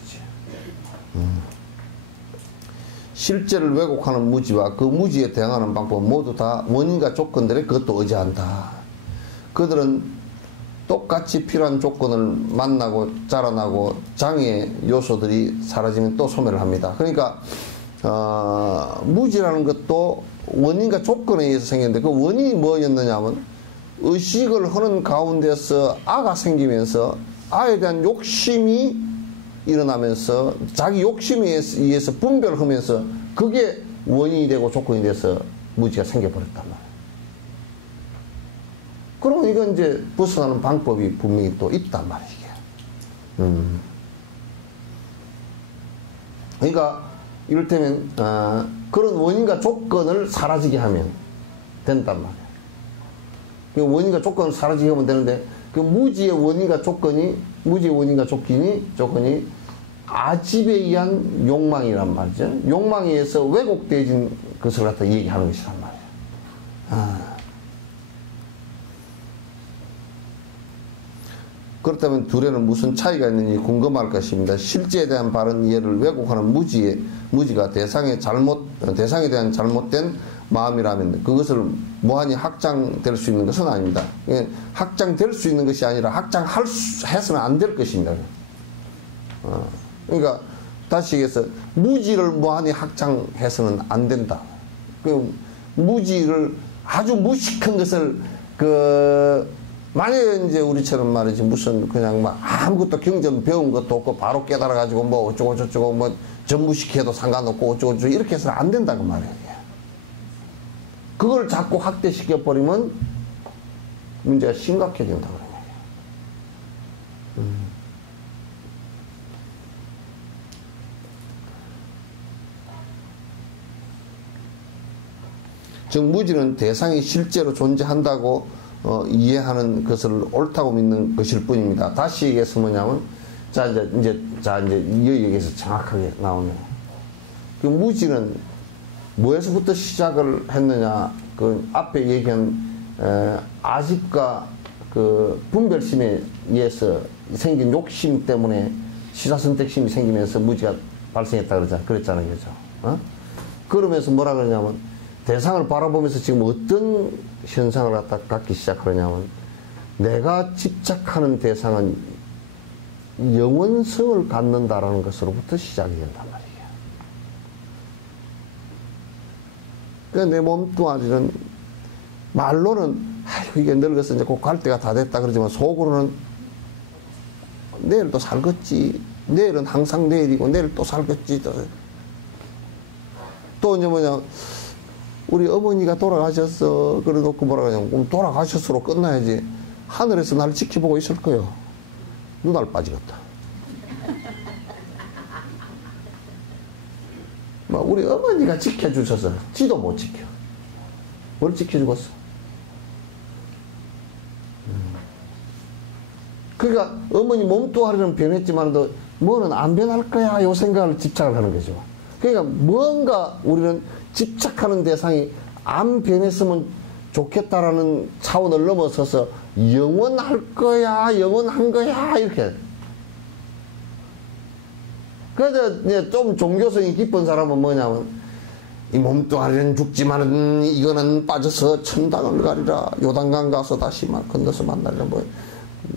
실제를 왜곡하는 무지와 그 무지에 대응하는 방법 모두 다 원인과 조건들에 그것도 의지한다. 그들은 똑같이 필요한 조건을 만나고 자라나고 장애 요소들이 사라지면 또 소멸을 합니다. 그러니까 무지라는 것도 원인과 조건에 의해서 생겼는데 그 원인이 뭐였느냐 하면 의식을 하는 가운데서 아가 생기면서 아에 대한 욕심이 일어나면서 자기 욕심에 의해서 분별을 하면서 그게 원인이 되고 조건이 돼서 무지가 생겨버렸단 말이에요. 그러면 이건 이제 벗어나는 방법이 분명히 또 있단 말이에요. 그러니까 이를테면 그런 원인과 조건을 사라지게 하면 된단 말이에요. 그 원인과 조건을 사라지게 하면 되는데 그 무지의 원인과 조건이 아집에 의한 욕망이란 말이죠. 욕망에 의해서 왜곡되어진 것을 갖다 얘기하는 것이란 말이에요. 그렇다면 둘에는 무슨 차이가 있는지 궁금할 것입니다. 실제에 대한 바른 이해를 왜곡하는 무지가 대상에 대한 잘못된 마음이라면 그것을 무한히 확장될 수 있는 것은 아닙니다. 확장될 수 있는 것이 아니라 해서는 안 될 것입니다. 그러니까 다시 얘기해서 무지를 무한히 확장해서는 안 된다. 무지를 아주 무식한 것을 만약에 이제 우리처럼 말이지 무슨 그냥 막 아무것도 경전 배운 것도 없고 바로 깨달아가지고 뭐 어쩌고 저쩌고 뭐 전무식해도 상관없고 어쩌고 저쩌고 이렇게 해서는 안 된다고 말이에요. 그걸 자꾸 확대시켜버리면 문제가 심각해진다고 그래요. 즉 무지는 대상이 실제로 존재한다고 이해하는 것을 옳다고 믿는 것일 뿐입니다. 다시 얘기해서 뭐냐면 이제 여기에서 정확하게 나오네요. 그 무지는 뭐에서부터 시작을 했느냐? 그 앞에 얘기한 아집과 그 분별심에 의해서 생긴 욕심 때문에 시사선택심이 생기면서 무지가 발생했다 그랬잖아요, 그죠? 그러면서 뭐라 그러냐면 대상을 바라보면서 지금 어떤 현상을 갖기 시작하느냐면 내가 집착하는 대상은 영원성을 갖는다라는 것으로부터 시작이 된단 말이에요. 그러니까 내 몸뚱아리는 말로는 아이고 이게 늙어서 이제 곧 갈 때가 다 됐다 그러지만 속으로는 내일 또 살겠지. 내일은 항상 내일이고 내일 또 살겠지. 또 이제 뭐냐 우리 어머니가 돌아가셨어. 그래 놓고 뭐라 그러냐면 그럼 돌아가셨으로 끝나야지. 하늘에서 날 지켜보고 있을 거요. 눈알 빠지겠다. 우리 어머니가 지켜주셔서 지도 못 지켜. 뭘 지켜주겠어? 그러니까 어머니 몸뚱아리는 변했지만도 뭐는 안 변할 거야 요 생각을 집착을 하는 거죠. 그러니까 뭔가 우리는 집착하는 대상이 안 변했으면 좋겠다라는 차원을 넘어서서 영원할 거야, 영원한 거야 이렇게. 그래서 이제 좀 종교성이 깊은 사람은 뭐냐면 이 몸뚱아리는 죽지만은 이거는 빠져서 천당을 가리라. 요단강 가서 다시 막 건너서 만나리라. 뭐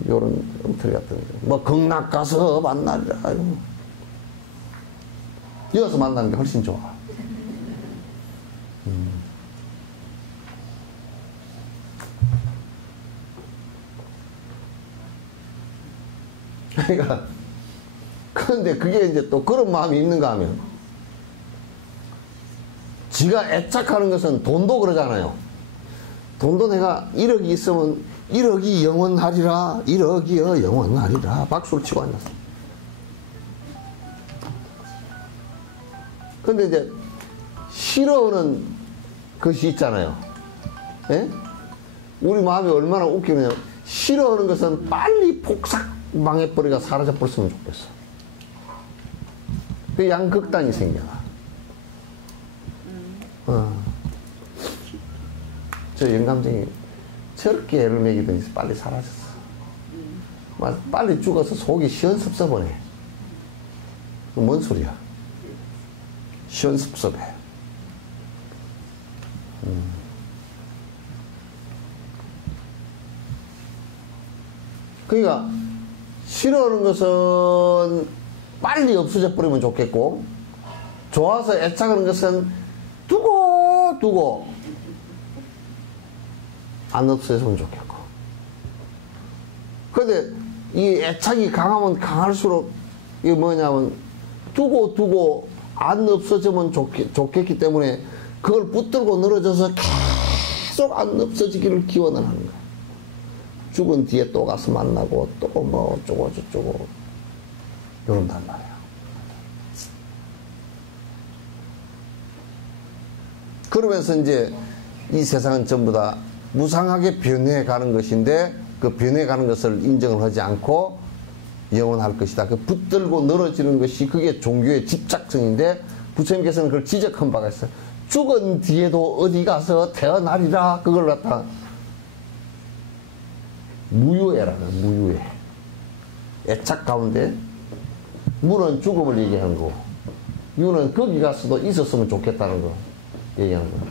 요런 엉터리 같은 거. 뭐 극락 가서 만나리라. 이어서 만나는 게 훨씬 좋아. 그러니까 그런데 그게 이제 또 그런 마음이 있는가 하면 지가 애착하는 것은 돈도 그러잖아요. 돈도 내가 1억이 있으면 1억이 영원하리라. 1억이여 영원하리라. 박수를 치고 앉았어. 근데 이제 싫어하는 것이 있잖아요. 예? 우리 마음이 얼마나 웃기느냐. 싫어하는 것은 빨리 폭삭 망해버리가 사라져버렸으면 좋겠어. 그 양극단이 생겨나. 저 영감쟁이 저렇게 애를 먹이더니 빨리 사라졌어. 빨리 죽어서 속이 시원섭섭하네. 뭔 소리야? 시원섭섭해. 그러니까 싫어하는 것은 빨리 없어져 버리면 좋겠고, 좋아서 애착하는 것은 두고 안 없어졌으면 좋겠고. 근데 이 애착이 강하면 강할수록 이게 뭐냐면 두고 안 없어지면 좋겠기 때문에 그걸 붙들고 늘어져서 계속 안 없어지기를 기원을 하는 거야. 죽은 뒤에 또 가서 만나고 또 뭐 어쩌고 저쩌고 이런단 말이야. 그러면서 이제 이 세상은 전부 다 무상하게 변해가는 것인데, 그 변해가는 것을 인정을 하지 않고 영원할 것이다. 그 붙들고 늘어지는 것이 그게 종교의 집착성인데, 부처님께서는 그걸 지적한 바가 있어요. 죽은 뒤에도 어디 가서 태어나리라. 그걸 갖다 무유애라는, 무유애. 애착 가운데 무는 죽음을 얘기하는 거고, 유는 거기 가서도 있었으면 좋겠다는 거 얘기하는 거야.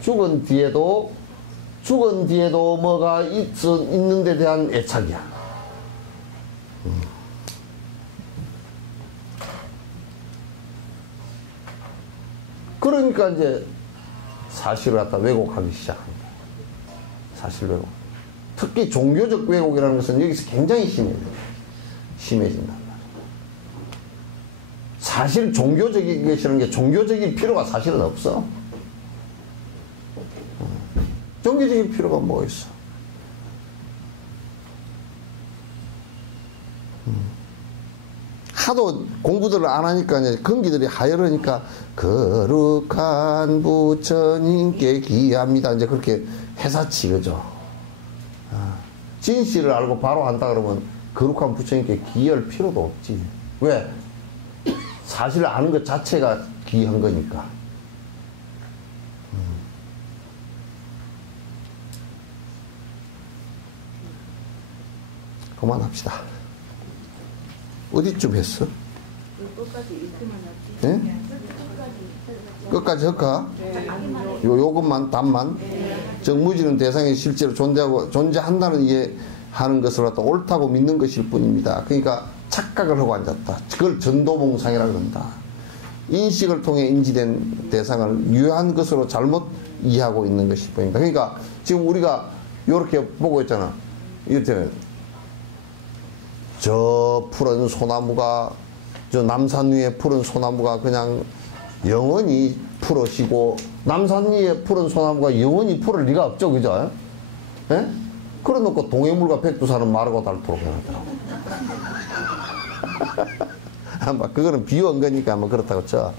죽은 뒤에도 뭐가 있는 데 대한 애착이야. 그러니까 이제 사실을 갖다 왜곡하기 시작합니다. 사실 왜곡. 특히 종교적 왜곡이라는 것은 여기서 굉장히 심해진단 말이에요. 사실 종교적인 것이라는 게 종교적인 필요가 사실은 없어. 종교적인 필요가 뭐 있어? 하도 공부들을 안 하니까 이제 건기들이 하열하니까 거룩한 부처님께 기합니다. 이제 그렇게 회사치, 그죠? 진실을 알고 바로 한다 그러면 거룩한 부처님께 기할 필요도 없지. 왜? 사실을 아는 것 자체가 기한 거니까. 그만합시다. 어디쯤 했어? 끝까지 네? 끝까지 할까? 요것만, 답만. 정무지는 대상이 실제로 존재한다는 이해하는 것을 갖다 옳다고 믿는 것일 뿐입니다. 그러니까 착각을 하고 앉았다. 그걸 전도몽상이라고 그런다. 인식을 통해 인지된 대상을 유효한 것으로 잘못 이해하고 있는 것일 뿐입니다. 그러니까 지금 우리가 이렇게 보고 있잖아. 이렇게 저 푸른 소나무가, 저 남산 위에 푸른 소나무가 그냥 영원히 푸르시고, 남산 위에 푸른 소나무가 영원히 푸를 리가 없죠, 그죠? 예? 그래 놓고 동해물과 백두산은 마르고 닳도록 해놨더라고. 아마 그거는 비유한 거니까 뭐 그렇다고 쳐.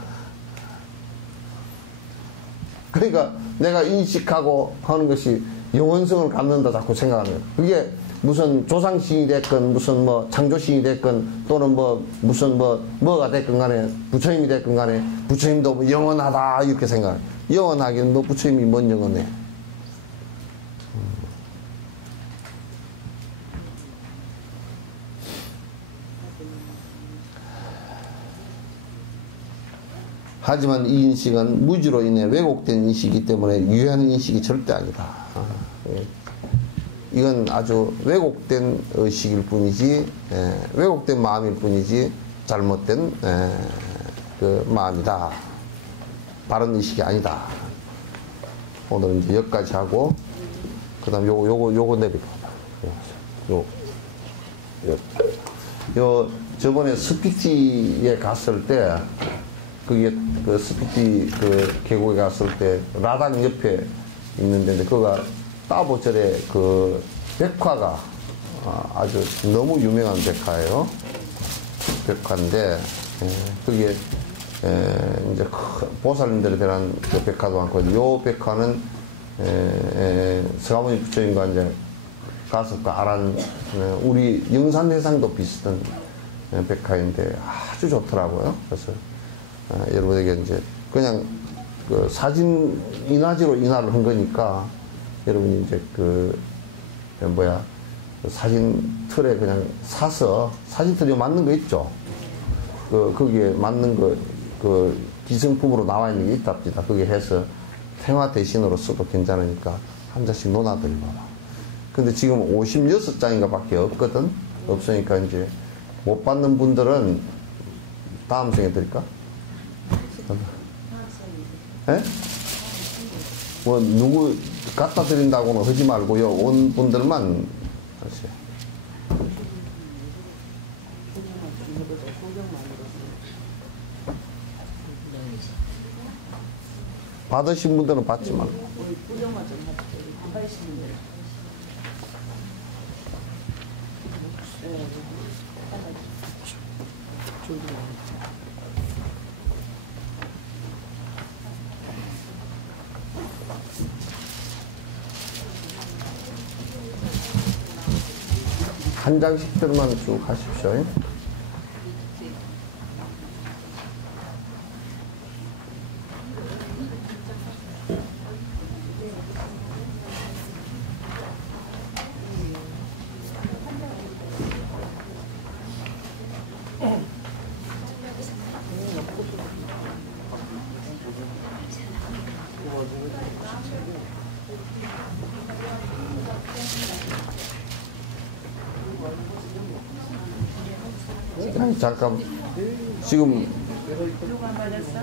그러니까 내가 인식하고 하는 것이 영원성을 갖는다 자꾸 생각하는 거예요. 그게 무슨 조상신이 됐건, 무슨 뭐 창조신이 됐건, 또는 뭐 무슨 뭐가 됐건 간에, 부처님이 됐건 간에, 부처님도 뭐 영원하다 이렇게 생각해. 영원하기는 너 부처님이 뭔 영원해? 하지만 이 인식은 무지로 인해 왜곡된 인식이기 때문에 유효한 인식이 절대 아니다. 이건 아주 왜곡된 의식일 뿐이지, 왜곡된 마음일 뿐이지 잘못된 그 마음이다. 바른 의식이 아니다. 오늘은 이제 여기까지 하고, 그 다음 요거 내려봐. 요 저번에 스피티에 갔을 때, 그게 그 스피티 그 계곡에 갔을 때 라당 옆에 있는 데인데, 그거가 따보절의 그 백화가 아주 너무 유명한 백화예요. 백화인데, 그게 이제 보살님들에 대한 그 백화도 많고, 요 백화는 서가모니 부처님과 이제 가서 그 아란, 우리 영산회상도 비슷한 백화인데 아주 좋더라고요. 그래서 여러분에게 이제 그냥 그 사진 인화지로 인화를 한 거니까 여러분이 이제 그 사진 틀에 그냥 사서 사진 틀에 맞는 거 있죠? 거기에 맞는 그 기성품으로 나와 있는 게 있답니다. 거기에 해서 생화 대신으로 써도 괜찮으니까 한 장씩 놓아드려봐라. 근데 지금 56장인가 밖에 없거든? 없으니까 이제 못 받는 분들은 다음 생에 드릴까? 예? 뭐, 누구 갖다 드린다고는 하지 말고요. 온 분들만 하세요. 받으신 분들은 받지 말고. 구경만 좀 해주세요. 안 받으시는 분. 한 장씩들만 쭉 하십시오. 아니, 잠깐. 지금 누구 안 받았어?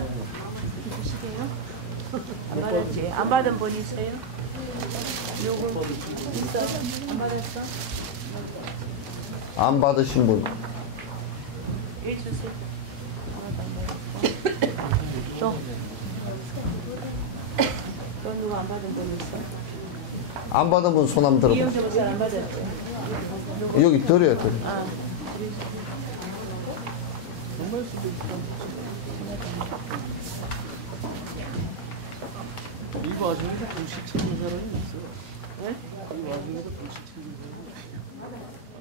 주시게요? 안 받았지? 안 받은 분 있어요? 누구 있어? 안 받았어? 안 받으신 분. 일 주세요. 또. 또 누구 안 받은 분 있어? 안 받은 분 손 한번 들어봐. 이영재 목사 안 받았지? 여기 드려요, 드려. 아. 이 와중에도 공식 찾는 사람이 있어. 네? 이 와중에도 공식 찾는 사람이 있어.